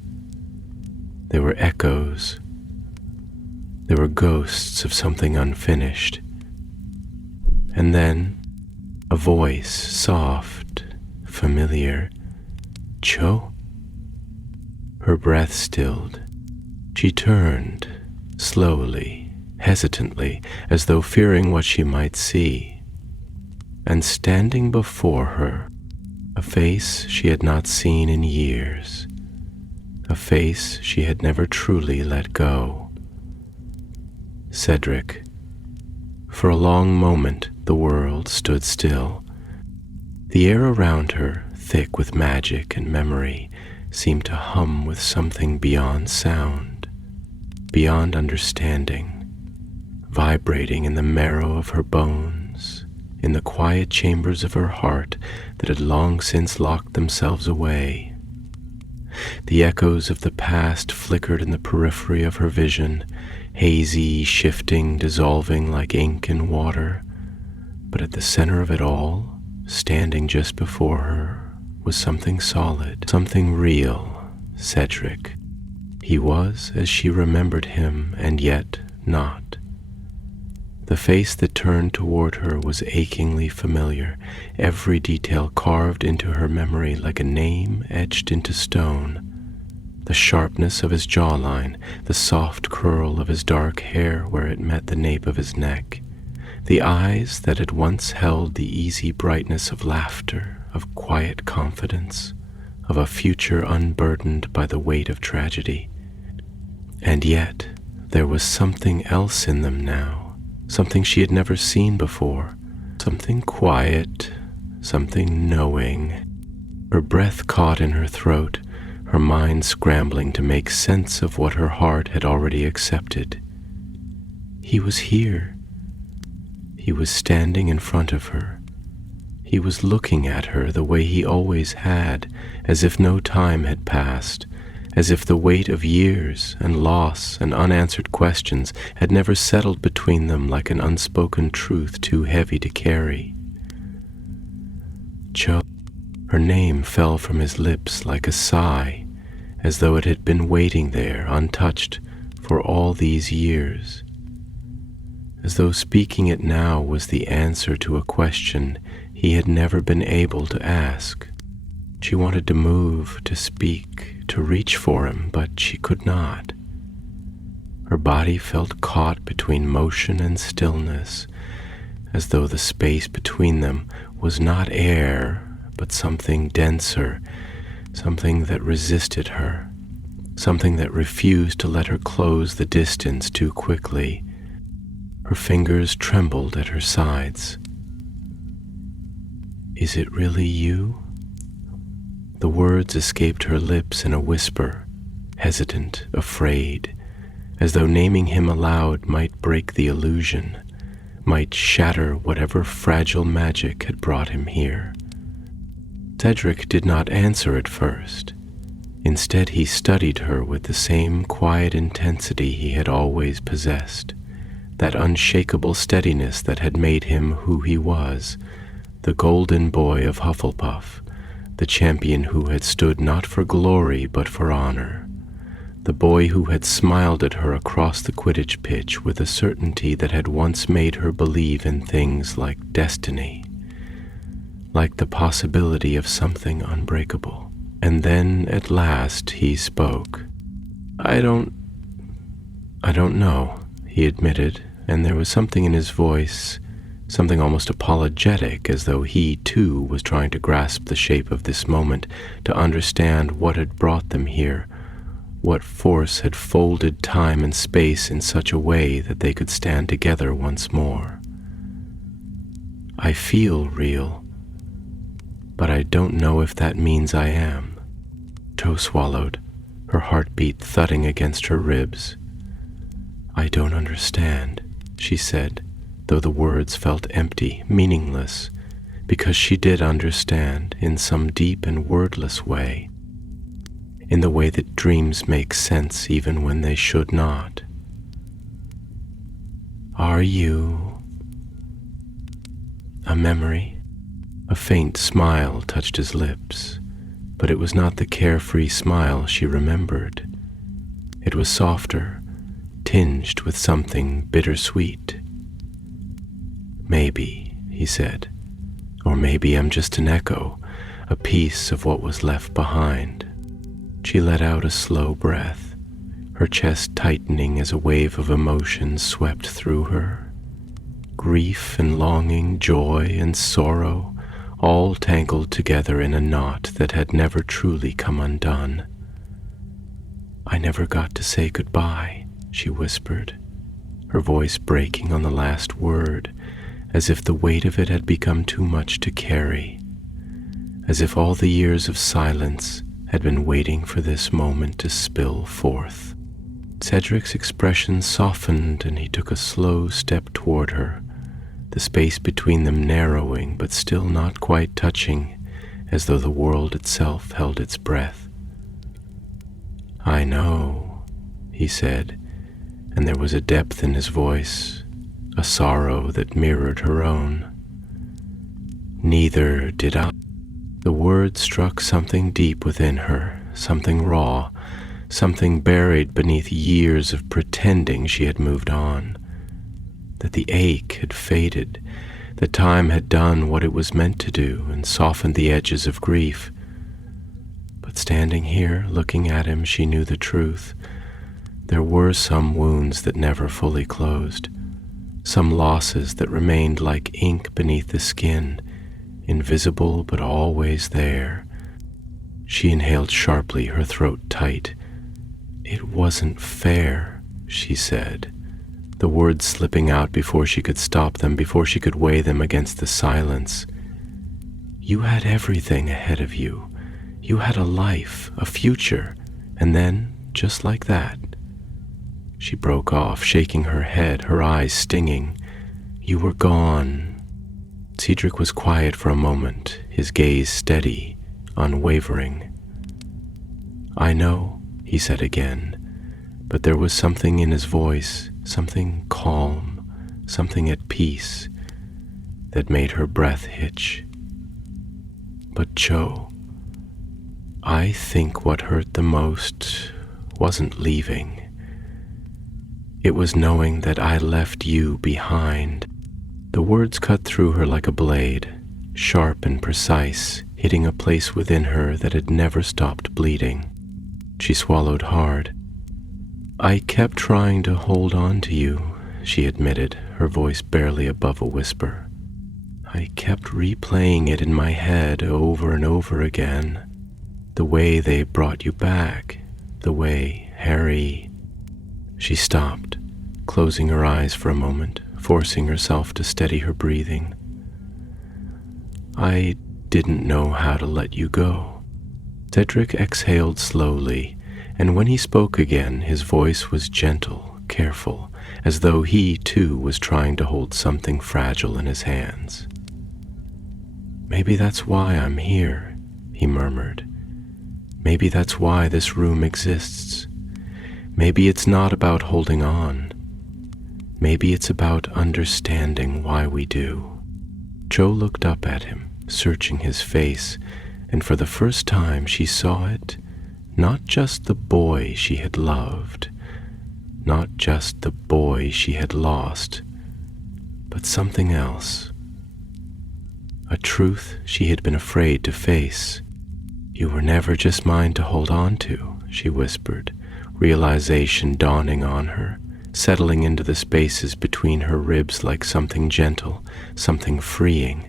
They were echoes. They were ghosts of something unfinished. And then a voice, soft, familiar. Cho? Her breath stilled. She turned, slowly, hesitantly, as though fearing what she might see. And standing before her, a face she had not seen in years, a face she had never truly let go. Cedric. For a long moment, the world stood still. The air around her, thick with magic and memory, seemed to hum with something beyond sound, beyond understanding, vibrating in the marrow of her bones, in the quiet chambers of her heart that had long since locked themselves away. The echoes of the past flickered in the periphery of her vision, hazy, shifting, dissolving like ink in water. But at the center of it all, standing just before her, was something solid, something real. Cedric. He was as she remembered him, and yet not. The face that turned toward her was achingly familiar, every detail carved into her memory like a name etched into stone. The sharpness of his jawline, the soft curl of his dark hair where it met the nape of his neck, the eyes that had once held the easy brightness of laughter, of quiet confidence, of a future unburdened by the weight of tragedy. And yet, there was something else in them now, something she had never seen before, something quiet, something knowing. Her breath caught in her throat, her mind scrambling to make sense of what her heart had already accepted. He was here. He was standing in front of her. He was looking at her the way he always had, as if no time had passed, as if the weight of years and loss and unanswered questions had never settled between them like an unspoken truth too heavy to carry. Cho. Her name fell from his lips like a sigh, as though it had been waiting there untouched for all these years, as though speaking it now was the answer to a question he had never been able to ask. She wanted to move, to speak, to reach for him, but she could not. Her body felt caught between motion and stillness, as though the space between them was not air, but something denser, something that resisted her, something that refused to let her close the distance too quickly. Her fingers trembled at her sides. "Is it really you?" The words escaped her lips in a whisper, hesitant, afraid, as though naming him aloud might break the illusion, might shatter whatever fragile magic had brought him here. Cedric did not answer at first. Instead, he studied her with the same quiet intensity he had always possessed, that unshakable steadiness that had made him who he was, the golden boy of Hufflepuff, the champion who had stood not for glory but for honor, the boy who had smiled at her across the Quidditch pitch with a certainty that had once made her believe in things like destiny, like the possibility of something unbreakable. And then, at last, he spoke. I don't know, he admitted, and there was something in his voice, something almost apologetic, as though he, too, was trying to grasp the shape of this moment, to understand what had brought them here, what force had folded time and space in such a way that they could stand together once more. I feel real, but I don't know if that means I am. Cho swallowed, her heartbeat thudding against her ribs. I don't understand, she said, though the words felt empty, meaningless, because she did understand in some deep and wordless way, in the way that dreams make sense even when they should not. Are you a memory? A faint smile touched his lips, but it was not the carefree smile she remembered. It was softer, tinged with something bittersweet. Maybe, he said, or maybe I'm just an echo, a piece of what was left behind. She let out a slow breath, her chest tightening as a wave of emotion swept through her. Grief and longing, joy and sorrow, all tangled together in a knot that had never truly come undone. I never got to say goodbye, she whispered, her voice breaking on the last word, as if the weight of it had become too much to carry, as if all the years of silence had been waiting for this moment to spill forth. Cedric's expression softened and he took a slow step toward her, the space between them narrowing but still not quite touching, as though the world itself held its breath. I know, he said, and there was a depth in his voice, a sorrow that mirrored her own. Neither did I. The words struck something deep within her, something raw, something buried beneath years of pretending she had moved on, that the ache had faded, that time had done what it was meant to do and softened the edges of grief. But standing here, looking at him, she knew the truth. There were some wounds that never fully closed, some losses that remained like ink beneath the skin, invisible but always there. She inhaled sharply, her throat tight. "It wasn't fair," she said, the words slipping out before she could stop them, before she could weigh them against the silence. "You had everything ahead of you. You had a life, a future, and then, just like that..." She broke off, shaking her head, her eyes stinging. "You were gone." Cedric was quiet for a moment, his gaze steady, unwavering. "I know," he said again, but there was something in his voice, something calm, something at peace, that made her breath hitch. "But Cho, I think what hurt the most wasn't leaving. It was knowing that I left you behind." The words cut through her like a blade, sharp and precise, hitting a place within her that had never stopped bleeding. She swallowed hard. "I kept trying to hold on to you," she admitted, her voice barely above a whisper. "I kept replaying it in my head over and over again. The way they brought you back, the way Harry..." She stopped, closing her eyes for a moment, forcing herself to steady her breathing. "I didn't know how to let you go." Cedric exhaled slowly, and when he spoke again, his voice was gentle, careful, as though he, too, was trying to hold something fragile in his hands. "Maybe that's why I'm here," he murmured. "Maybe that's why this room exists. Maybe it's not about holding on. Maybe it's about understanding why we do." Cho looked up at him, searching his face, and for the first time she saw it, not just the boy she had loved, not just the boy she had lost, but something else. A truth she had been afraid to face. "You were never just mine to hold on to," she whispered, realization dawning on her, settling into the spaces between her ribs like something gentle, something freeing.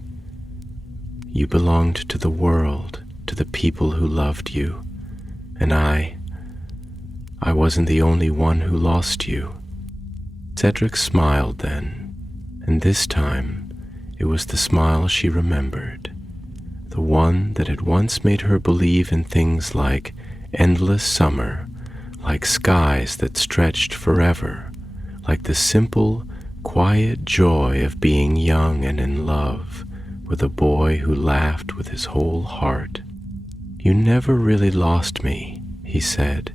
"You belonged to the world, to the people who loved you, and I wasn't the only one who lost you." Cedric smiled then, and this time it was the smile she remembered, the one that had once made her believe in things like endless summer, like skies that stretched forever, like the simple, quiet joy of being young and in love with a boy who laughed with his whole heart. "You never really lost me," he said,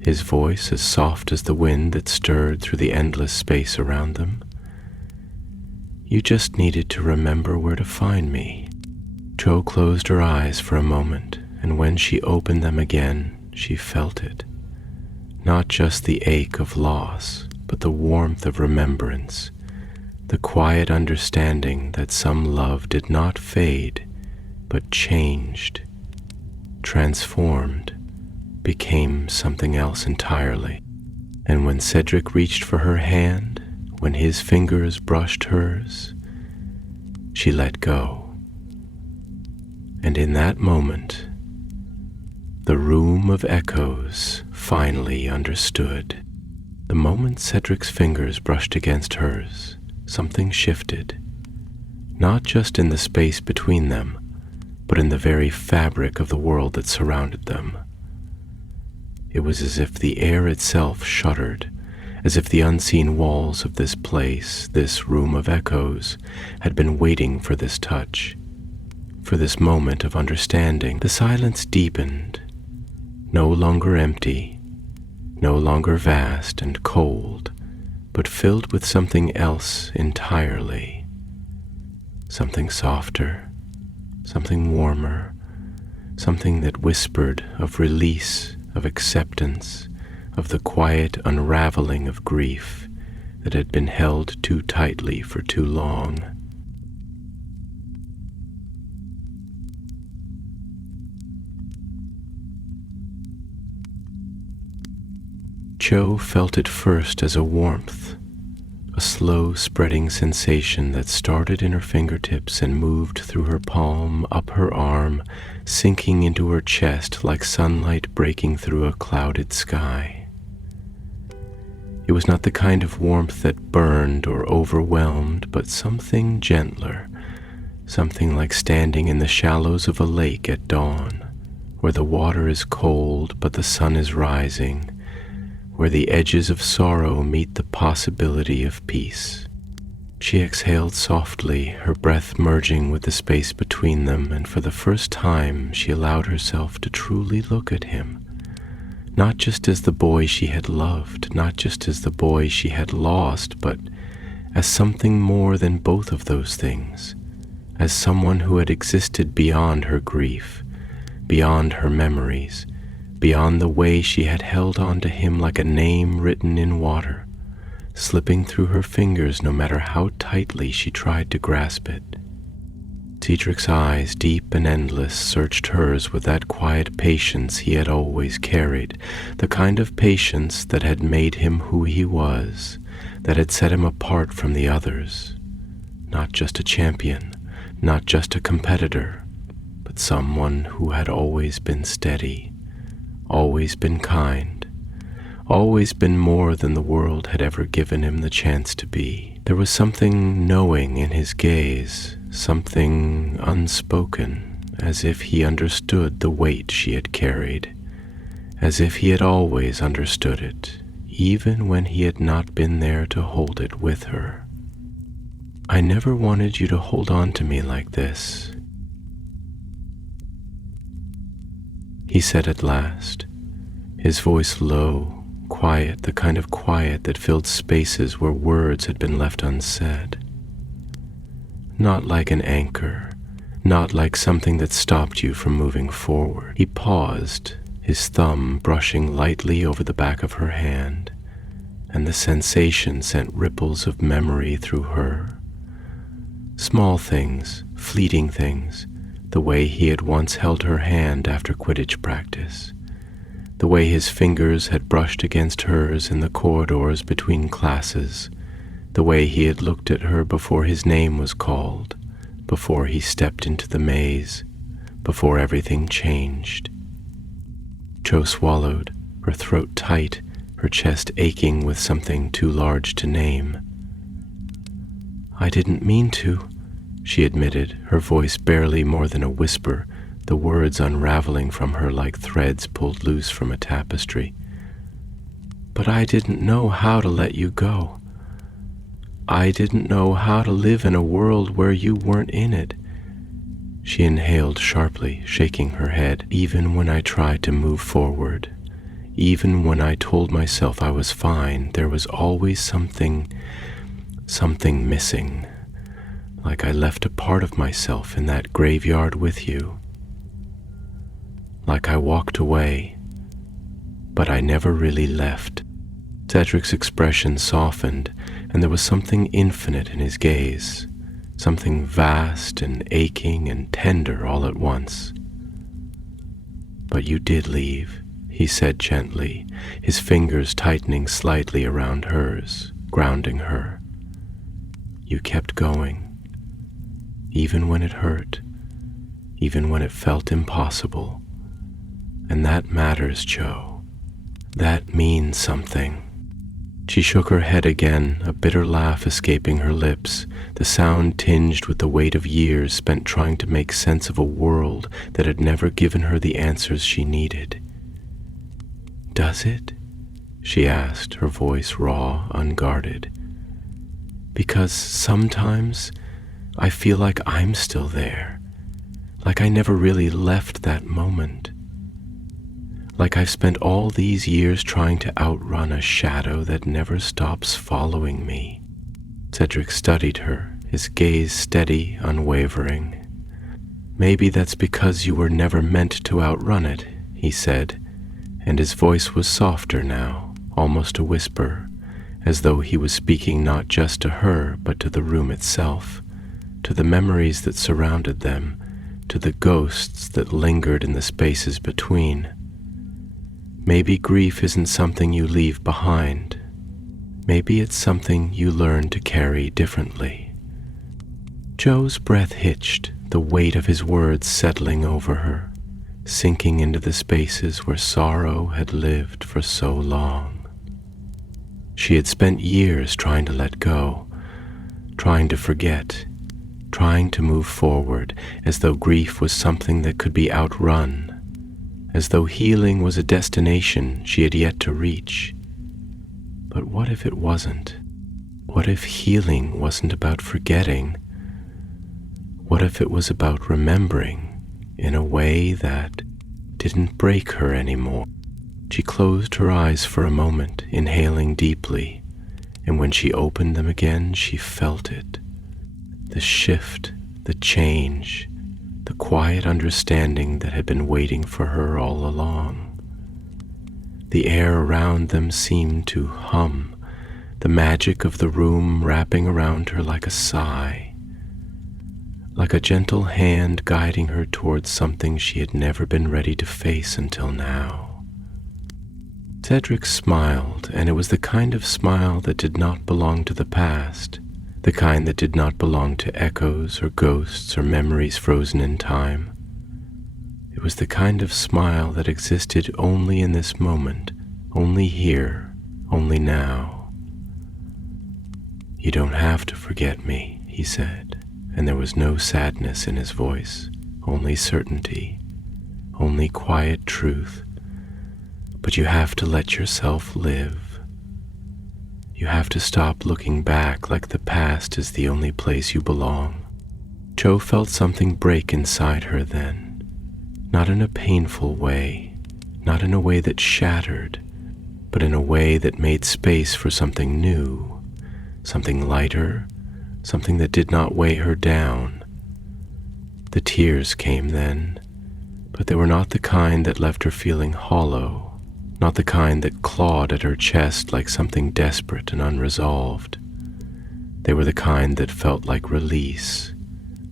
his voice as soft as the wind that stirred through the endless space around them. "You just needed to remember where to find me." Cho closed her eyes for a moment, and when she opened them again, she felt it. Not just the ache of loss, but the warmth of remembrance, the quiet understanding that some love did not fade, but changed, transformed, became something else entirely. And when Cedric reached for her hand, when his fingers brushed hers, she let go. And in that moment, the room of echoes finally understood. The moment Cedric's fingers brushed against hers, something shifted, not just in the space between them, but in the very fabric of the world that surrounded them. It was as if the air itself shuddered, as if the unseen walls of this place, this room of echoes, had been waiting for this touch, for this moment of understanding. The silence deepened, no longer empty, no longer vast and cold, but filled with something else entirely. Something softer, something warmer, something that whispered of release, of acceptance, of the quiet unraveling of grief that had been held too tightly for too long. Cho felt it first as a warmth, a slow spreading sensation that started in her fingertips and moved through her palm, up her arm, sinking into her chest like sunlight breaking through a clouded sky. It was not the kind of warmth that burned or overwhelmed, but something gentler, something like standing in the shallows of a lake at dawn, where the water is cold but the sun is rising, where the edges of sorrow meet the possibility of peace. She exhaled softly, her breath merging with the space between them, and for the first time she allowed herself to truly look at him, not just as the boy she had loved, not just as the boy she had lost, but as something more than both of those things, as someone who had existed beyond her grief, beyond her memories, beyond the way she had held on to him like a name written in water, slipping through her fingers no matter how tightly she tried to grasp it. Cedric's eyes, deep and endless, searched hers with that quiet patience he had always carried, the kind of patience that had made him who he was, that had set him apart from the others. Not just a champion, not just a competitor, but someone who had always been steady, always been kind, always been more than the world had ever given him the chance to be. There was something knowing in his gaze, something unspoken, as if he understood the weight she had carried, as if he had always understood it, even when he had not been there to hold it with her. "I never wanted you to hold on to me like this," he said at last, his voice low, quiet, the kind of quiet that filled spaces where words had been left unsaid. Not like an anchor, not like something that stopped you from moving forward. He paused, his thumb brushing lightly over the back of her hand, and the sensation sent ripples of memory through her. Small things, fleeting things, the way he had once held her hand after Quidditch practice, the way his fingers had brushed against hers in the corridors between classes, the way he had looked at her before his name was called, before he stepped into the maze, before everything changed. Cho swallowed, her throat tight, her chest aching with something too large to name. "I didn't mean to," she admitted, her voice barely more than a whisper, the words unraveling from her like threads pulled loose from a tapestry. "But I didn't know how to let you go. I didn't know how to live in a world where you weren't in it." She inhaled sharply, shaking her head. "Even when I tried to move forward, even when I told myself I was fine, there was always something missing. Like I left a part of myself in that graveyard with you. Like I walked away, but I never really left." Cedric's expression softened, and there was something infinite in his gaze, something vast and aching and tender all at once. "But you did leave," he said gently, his fingers tightening slightly around hers, grounding her. "You kept going. Even when it hurt, even when it felt impossible. And that matters, Cho. That means something." She shook her head again, a bitter laugh escaping her lips, the sound tinged with the weight of years spent trying to make sense of a world that had never given her the answers she needed. "Does it?" she asked, her voice raw, unguarded. "Because sometimes I feel like I'm still there, like I never really left that moment. Like I've spent all these years trying to outrun a shadow that never stops following me." Cedric studied her, his gaze steady, unwavering. "Maybe that's because you were never meant to outrun it," he said, and his voice was softer now, almost a whisper, as though he was speaking not just to her, but to the room itself, to the memories that surrounded them, to the ghosts that lingered in the spaces between. "Maybe grief isn't something you leave behind. Maybe it's something you learn to carry differently. Joe's breath hitched, the weight of his words settling over her, sinking into the spaces where sorrow had lived for so long. She had spent years trying to let go, trying to forget, trying to move forward, as though grief was something that could be outrun, as though healing was a destination she had yet to reach. But what if it wasn't? What if healing wasn't about forgetting? What if it was about remembering in a way that didn't break her anymore? She closed her eyes for a moment, inhaling deeply, and when she opened them again, she felt it. The shift, the change, the quiet understanding that had been waiting for her all along. The air around them seemed to hum, the magic of the room wrapping around her like a sigh, like a gentle hand guiding her towards something she had never been ready to face until now. Cedric smiled, and it was the kind of smile that did not belong to the past, the kind that did not belong to echoes or ghosts or memories frozen in time. It was the kind of smile that existed only in this moment, only here, only now. "You don't have to forget me," he said, and there was no sadness in his voice, only certainty, only quiet truth. "But you have to let yourself live. You have to stop looking back like the past is the only place you belong." Cho felt something break inside her then. Not in a painful way, not in a way that shattered, but in a way that made space for something new, something lighter, something that did not weigh her down. The tears came then, but they were not the kind that left her feeling hollow, not the kind that clawed at her chest like something desperate and unresolved. They were the kind that felt like release,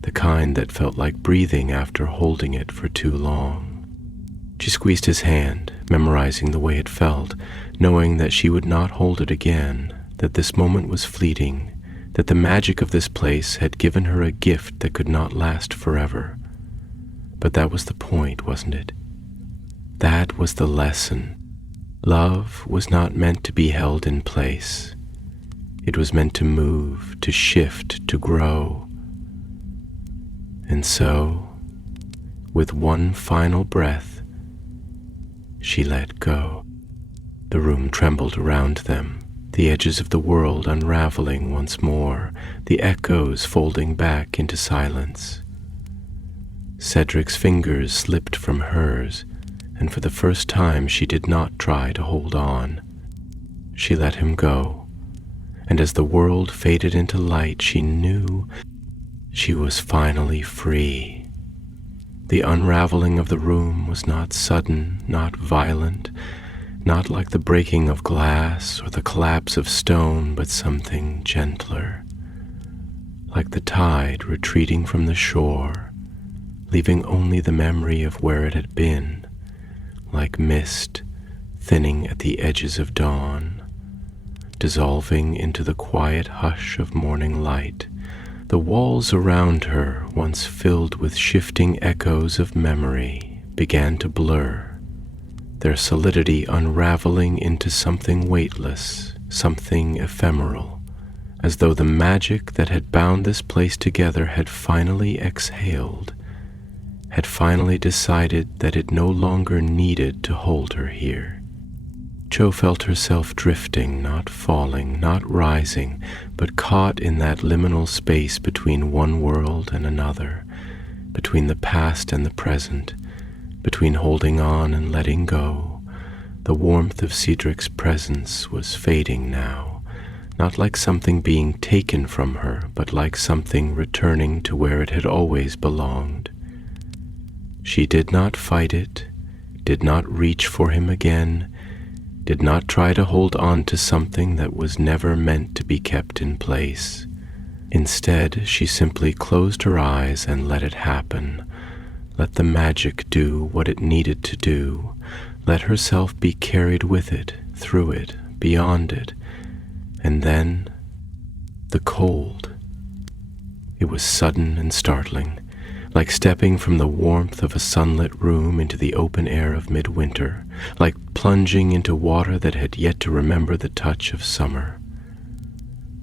the kind that felt like breathing after holding it for too long. She squeezed his hand, memorizing the way it felt, knowing that she would not hold it again, that this moment was fleeting, that the magic of this place had given her a gift that could not last forever. But that was the point, wasn't it? That was the lesson. Love was not meant to be held in place. It was meant to move, to shift, to grow. And so, with one final breath, she let go. The room trembled around them, the edges of the world unraveling once more, the echoes folding back into silence. Cedric's fingers slipped from hers, and for the first time she did not try to hold on. She let him go, and as the world faded into light, she knew she was finally free. The unraveling of the room was not sudden, not violent, not like the breaking of glass or the collapse of stone, but something gentler, like the tide retreating from the shore, leaving only the memory of where it had been, like mist thinning at the edges of dawn, dissolving into the quiet hush of morning light. The walls around her, once filled with shifting echoes of memory, began to blur, their solidity unraveling into something weightless, something ephemeral, as though the magic that had bound this place together had finally exhaled, had finally decided that it no longer needed to hold her here. Cho felt herself drifting, not falling, not rising, but caught in that liminal space between one world and another, between the past and the present, between holding on and letting go. The warmth of Cedric's presence was fading now, not like something being taken from her, but like something returning to where it had always belonged. She did not fight it, did not reach for him again, did not try to hold on to something that was never meant to be kept in place. Instead, she simply closed her eyes and let it happen. Let the magic do what it needed to do. Let herself be carried with it, through it, beyond it, And then, the cold. It was sudden and startling, like stepping from the warmth of a sunlit room into the open air of midwinter, like plunging into water that had yet to remember the touch of summer.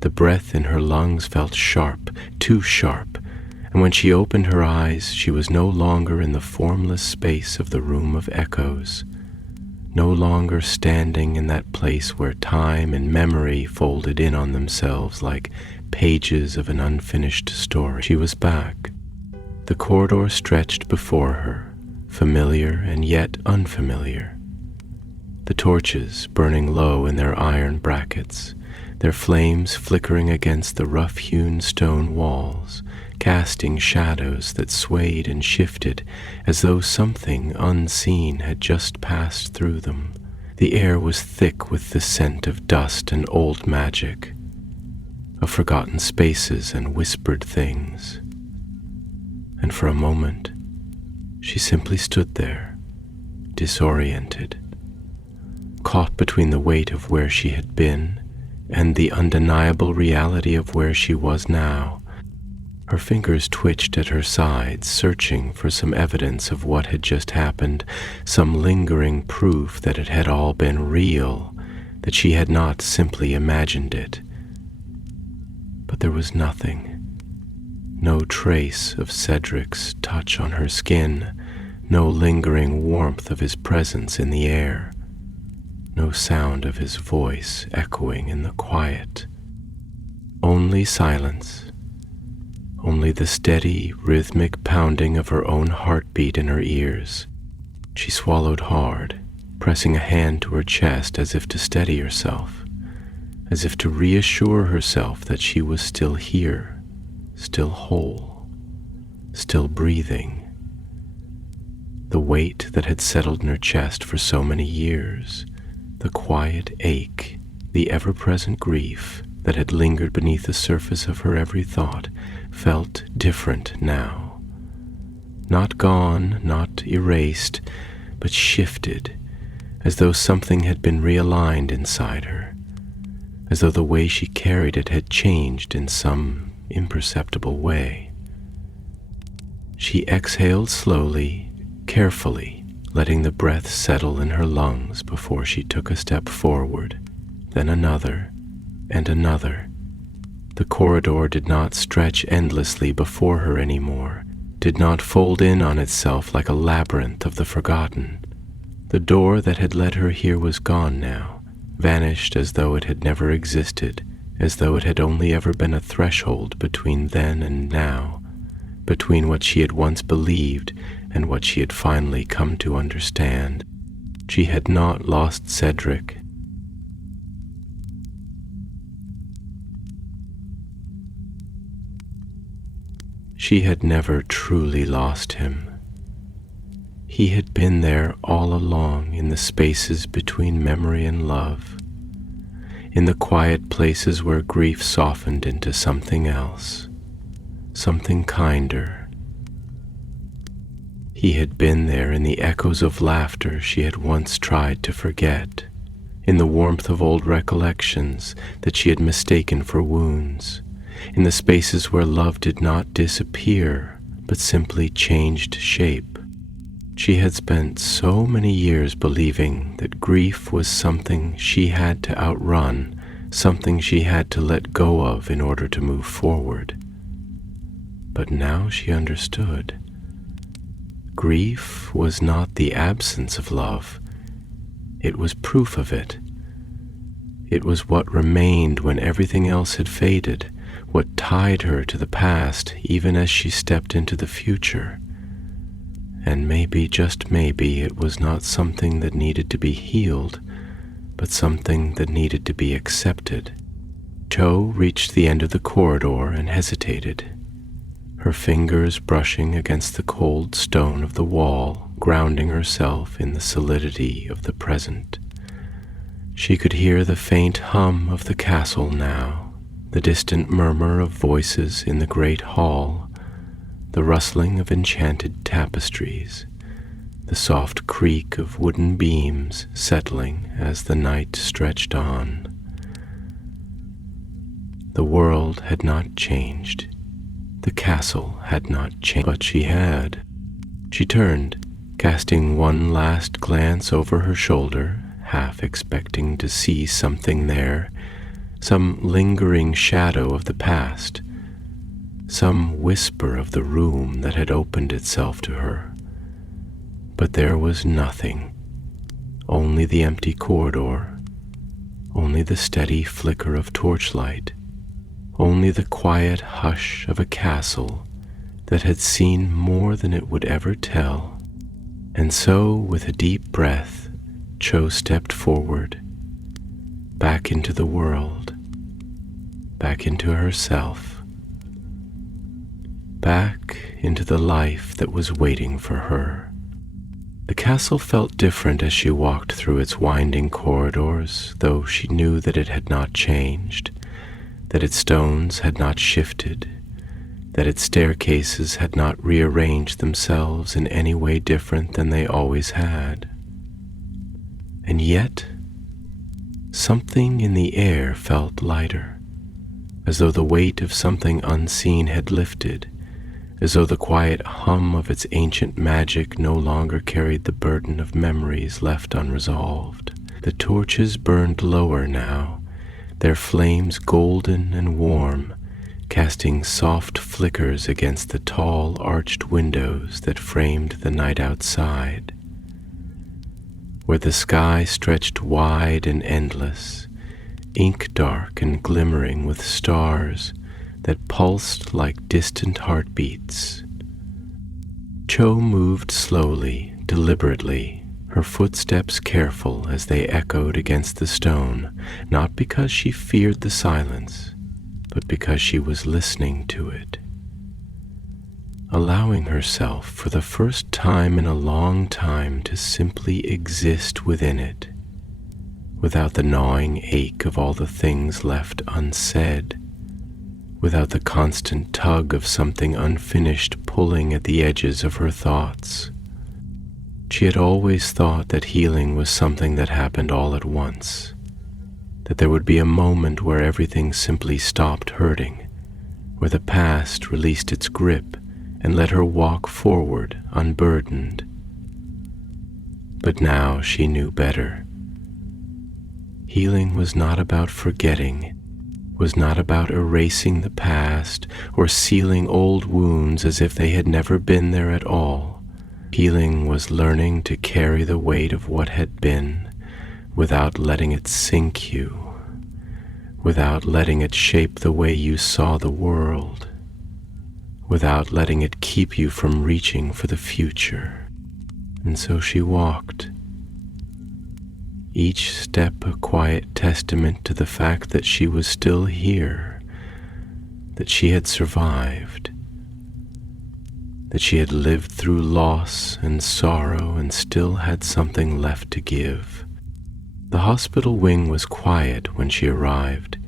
The breath in her lungs felt sharp, too sharp, and when she opened her eyes, she was no longer in the formless space of the room of echoes, no longer standing in that place where time and memory folded in on themselves like pages of an unfinished story. She was back. The corridor stretched before her, familiar and yet unfamiliar. The torches burning low in their iron brackets, their flames flickering against the rough-hewn stone walls, casting shadows that swayed and shifted as though something unseen had just passed through them. The air was thick with the scent of dust and old magic, of forgotten spaces and whispered things. And for a moment, she simply stood there, disoriented, caught between the weight of where she had been and the undeniable reality of where she was now. Her fingers twitched at her sides, searching for some evidence of what had just happened, some lingering proof that it had all been real, that she had not simply imagined it. But there was nothing. No trace of Cedric's touch on her skin, no lingering warmth of his presence in the air, no sound of his voice echoing in the quiet. Only silence. Only the steady, rhythmic pounding of her own heartbeat in her ears. She swallowed hard, pressing a hand to her chest as if to steady herself, as if to reassure herself that she was still here, still whole, still breathing. The weight that had settled in her chest for so many years, the quiet ache, the ever-present grief that had lingered beneath the surface of her every thought, felt different now. Not gone, not erased, but shifted, as though something had been realigned inside her, as though the way she carried it had changed in some imperceptible way. She exhaled slowly, carefully, letting the breath settle in her lungs before she took a step forward, then another, and another. The corridor did not stretch endlessly before her anymore, did not fold in on itself like a labyrinth of the forgotten. The door that had led her here was gone now, vanished as though it had never existed, as though it had only ever been a threshold between then and now, between what she had once believed and what she had finally come to understand. She had not lost Cedric. She had never truly lost him. He had been there all along in the spaces between memory and love, in the quiet places where grief softened into something else, something kinder. He had been there in the echoes of laughter she had once tried to forget, in the warmth of old recollections that she had mistaken for wounds, in the spaces where love did not disappear, but simply changed shape. She had spent so many years believing that grief was something she had to outrun, something she had to let go of in order to move forward. But now she understood. Grief was not the absence of love. It was proof of it. It was what remained when everything else had faded, what tied her to the past even as she stepped into the future. And maybe, just maybe, it was not something that needed to be healed, but something that needed to be accepted. Cho reached the end of the corridor and hesitated, her fingers brushing against the cold stone of the wall, grounding herself in the solidity of the present. She could hear the faint hum of the castle now, the distant murmur of voices in the great hall, the rustling of enchanted tapestries, the soft creak of wooden beams settling as the night stretched on. The world had not changed. The castle had not changed, but she had. She turned, casting one last glance over her shoulder, half expecting to see something there, some lingering shadow of the past, some whisper of the room that had opened itself to her. But there was nothing, only the empty corridor, only the steady flicker of torchlight, only the quiet hush of a castle that had seen more than it would ever tell. And so, with a deep breath, Cho stepped forward, back into the world, back into herself, back into the life that was waiting for her. The castle felt different as she walked through its winding corridors, though she knew that it had not changed, that its stones had not shifted, that its staircases had not rearranged themselves in any way different than they always had. And yet, something in the air felt lighter, as though the weight of something unseen had lifted, as though the quiet hum of its ancient magic no longer carried the burden of memories left unresolved. The torches burned lower now, their flames golden and warm, casting soft flickers against the tall arched windows that framed the night outside, where the sky stretched wide and endless, ink dark and glimmering with stars that pulsed like distant heartbeats. Cho moved slowly, deliberately, her footsteps careful as they echoed against the stone, not because she feared the silence, but because she was listening to it, allowing herself for the first time in a long time to simply exist within it, without the gnawing ache of all the things left unsaid, without the constant tug of something unfinished pulling at the edges of her thoughts. She had always thought that healing was something that happened all at once, that there would be a moment where everything simply stopped hurting, where the past released its grip and let her walk forward unburdened. But now she knew better. Healing was not about forgetting, was not about erasing the past or sealing old wounds as if they had never been there at all. Healing was learning to carry the weight of what had been, without letting it sink you, without letting it shape the way you saw the world, without letting it keep you from reaching for the future. And so she walked, each step a quiet testament to the fact that she was still here, that she had survived, that she had lived through loss and sorrow and still had something left to give. The hospital wing was quiet when she arrived,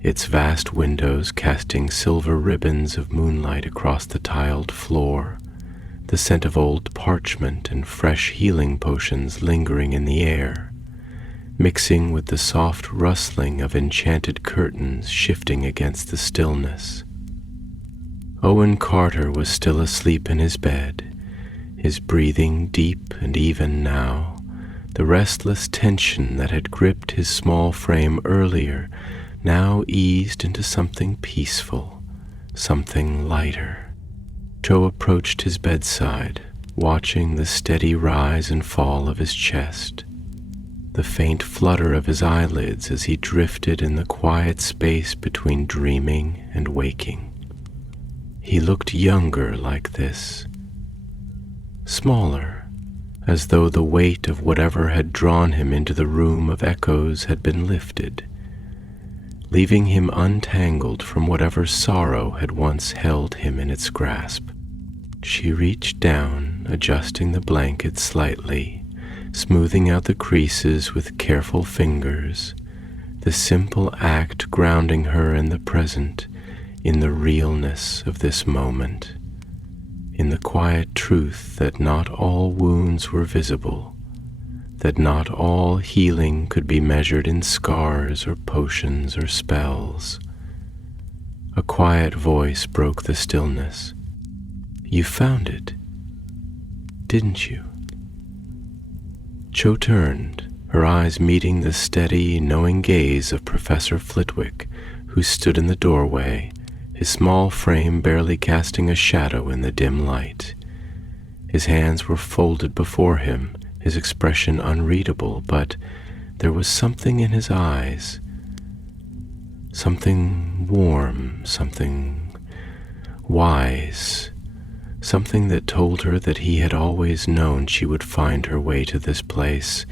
its vast windows casting silver ribbons of moonlight across the tiled floor, the scent of old parchment and fresh healing potions lingering in the air, mixing with the soft rustling of enchanted curtains shifting against the stillness. Owen Carter was still asleep in his bed, his breathing deep and even now. The restless tension that had gripped his small frame earlier now eased into something peaceful, something lighter. Cho approached his bedside, watching the steady rise and fall of his chest, the faint flutter of his eyelids as he drifted in the quiet space between dreaming and waking. He looked younger like this, smaller, as though the weight of whatever had drawn him into the room of echoes had been lifted, leaving him untangled from whatever sorrow had once held him in its grasp. She reached down, adjusting the blanket slightly, smoothing out the creases with careful fingers, the simple act grounding her in the present, in the realness of this moment, in the quiet truth that not all wounds were visible, that not all healing could be measured in scars or potions or spells, A quiet voice broke the stillness. "You found it, didn't you?" Cho turned, her eyes meeting the steady, knowing gaze of Professor Flitwick, who stood in the doorway, his small frame barely casting a shadow in the dim light. His hands were folded before him, his expression unreadable, but there was something in his eyes, something warm, something wise, something that told her that he had always known she would find her way to this place,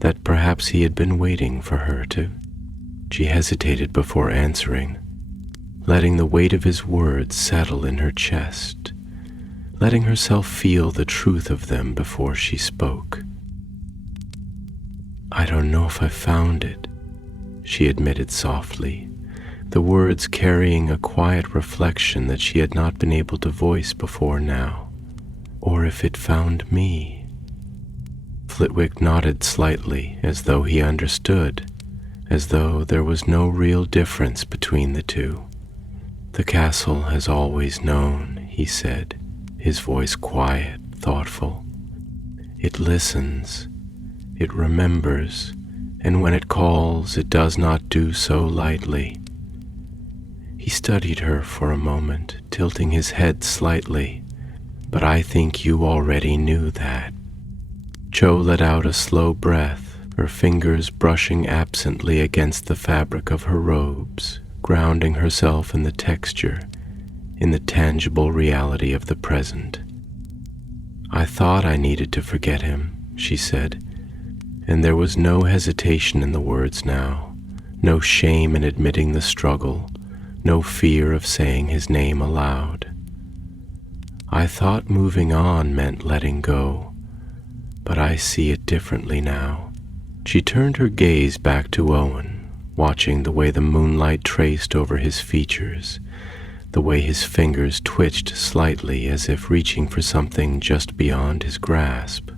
that perhaps he had been waiting for her to. She hesitated before answering, letting the weight of his words settle in her chest, letting herself feel the truth of them before she spoke. "I don't know if I found it," she admitted softly, the words carrying a quiet reflection that she had not been able to voice before now. "Or if it found me." Flitwick nodded slightly, as though he understood, as though there was no real difference between the two. "The castle has always known," he said, his voice quiet, thoughtful. "It listens, it remembers, and when it calls, it does not do so lightly." He studied her for a moment, tilting his head slightly. "But I think you already knew that." Cho let out a slow breath, her fingers brushing absently against the fabric of her robes, grounding herself in the texture, in the tangible reality of the present. "I thought I needed to forget him," she said, and there was no hesitation in the words now, no shame in admitting the struggle, no fear of saying his name aloud. "I thought moving on meant letting go, but I see it differently now." She turned her gaze back to Owen, watching the way the moonlight traced over his features, the way his fingers twitched slightly as if reaching for something just beyond his grasp.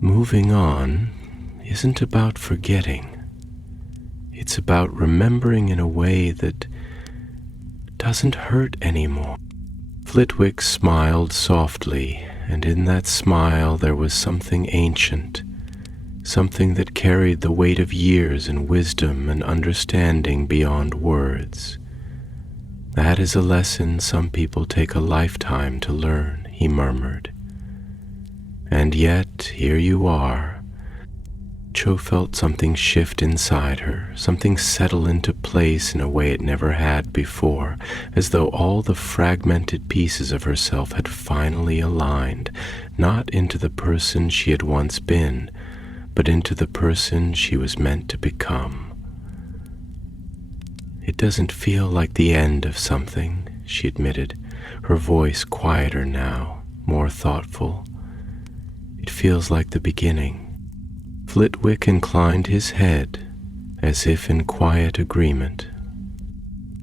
"Moving on isn't about forgetting. It's about remembering in a way that doesn't hurt anymore." Flitwick smiled softly, and in that smile there was something ancient, something that carried the weight of years and wisdom and understanding beyond words. "That is a lesson some people take a lifetime to learn," he murmured. "And yet, here you are." Cho felt something shift inside her, something settle into place in a way it never had before, as though all the fragmented pieces of herself had finally aligned, not into the person she had once been, but into the person she was meant to become. "It doesn't feel like the end of something," she admitted, her voice quieter now, more thoughtful. "It feels like the beginning." Flitwick inclined his head, as if in quiet agreement.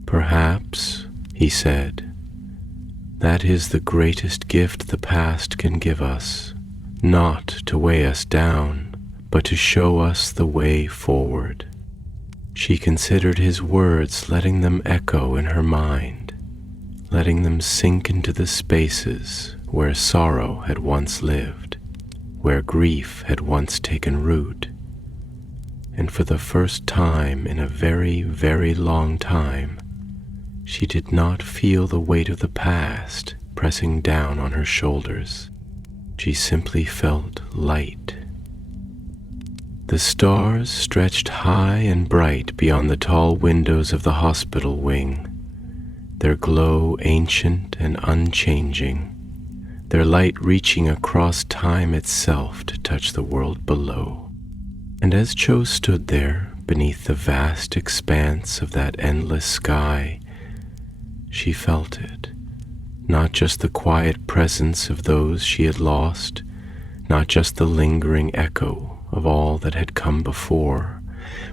"Perhaps," he said, "that is the greatest gift the past can give us, not to weigh us down, but to show us the way forward." She considered his words, letting them echo in her mind, letting them sink into the spaces where sorrow had once lived, where grief had once taken root. And for the first time in a very, very long time, she did not feel the weight of the past pressing down on her shoulders. She simply felt light. The stars stretched high and bright beyond the tall windows of the hospital wing, their glow ancient and unchanging, their light reaching across time itself to touch the world below. And as Cho stood there beneath the vast expanse of that endless sky, she felt it, not just the quiet presence of those she had lost, not just the lingering echo of all that had come before,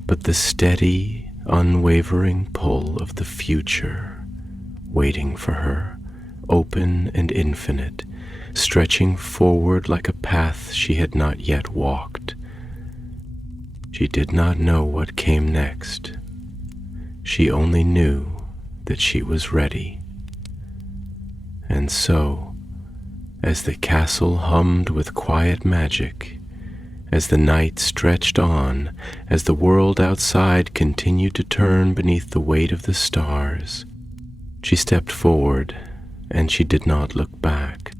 but the steady, unwavering pull of the future, waiting for her, open and infinite, stretching forward like a path she had not yet walked. She did not know what came next. She only knew that she was ready. And so, as the castle hummed with quiet magic, as the night stretched on, as the world outside continued to turn beneath the weight of the stars, she stepped forward and she did not look back.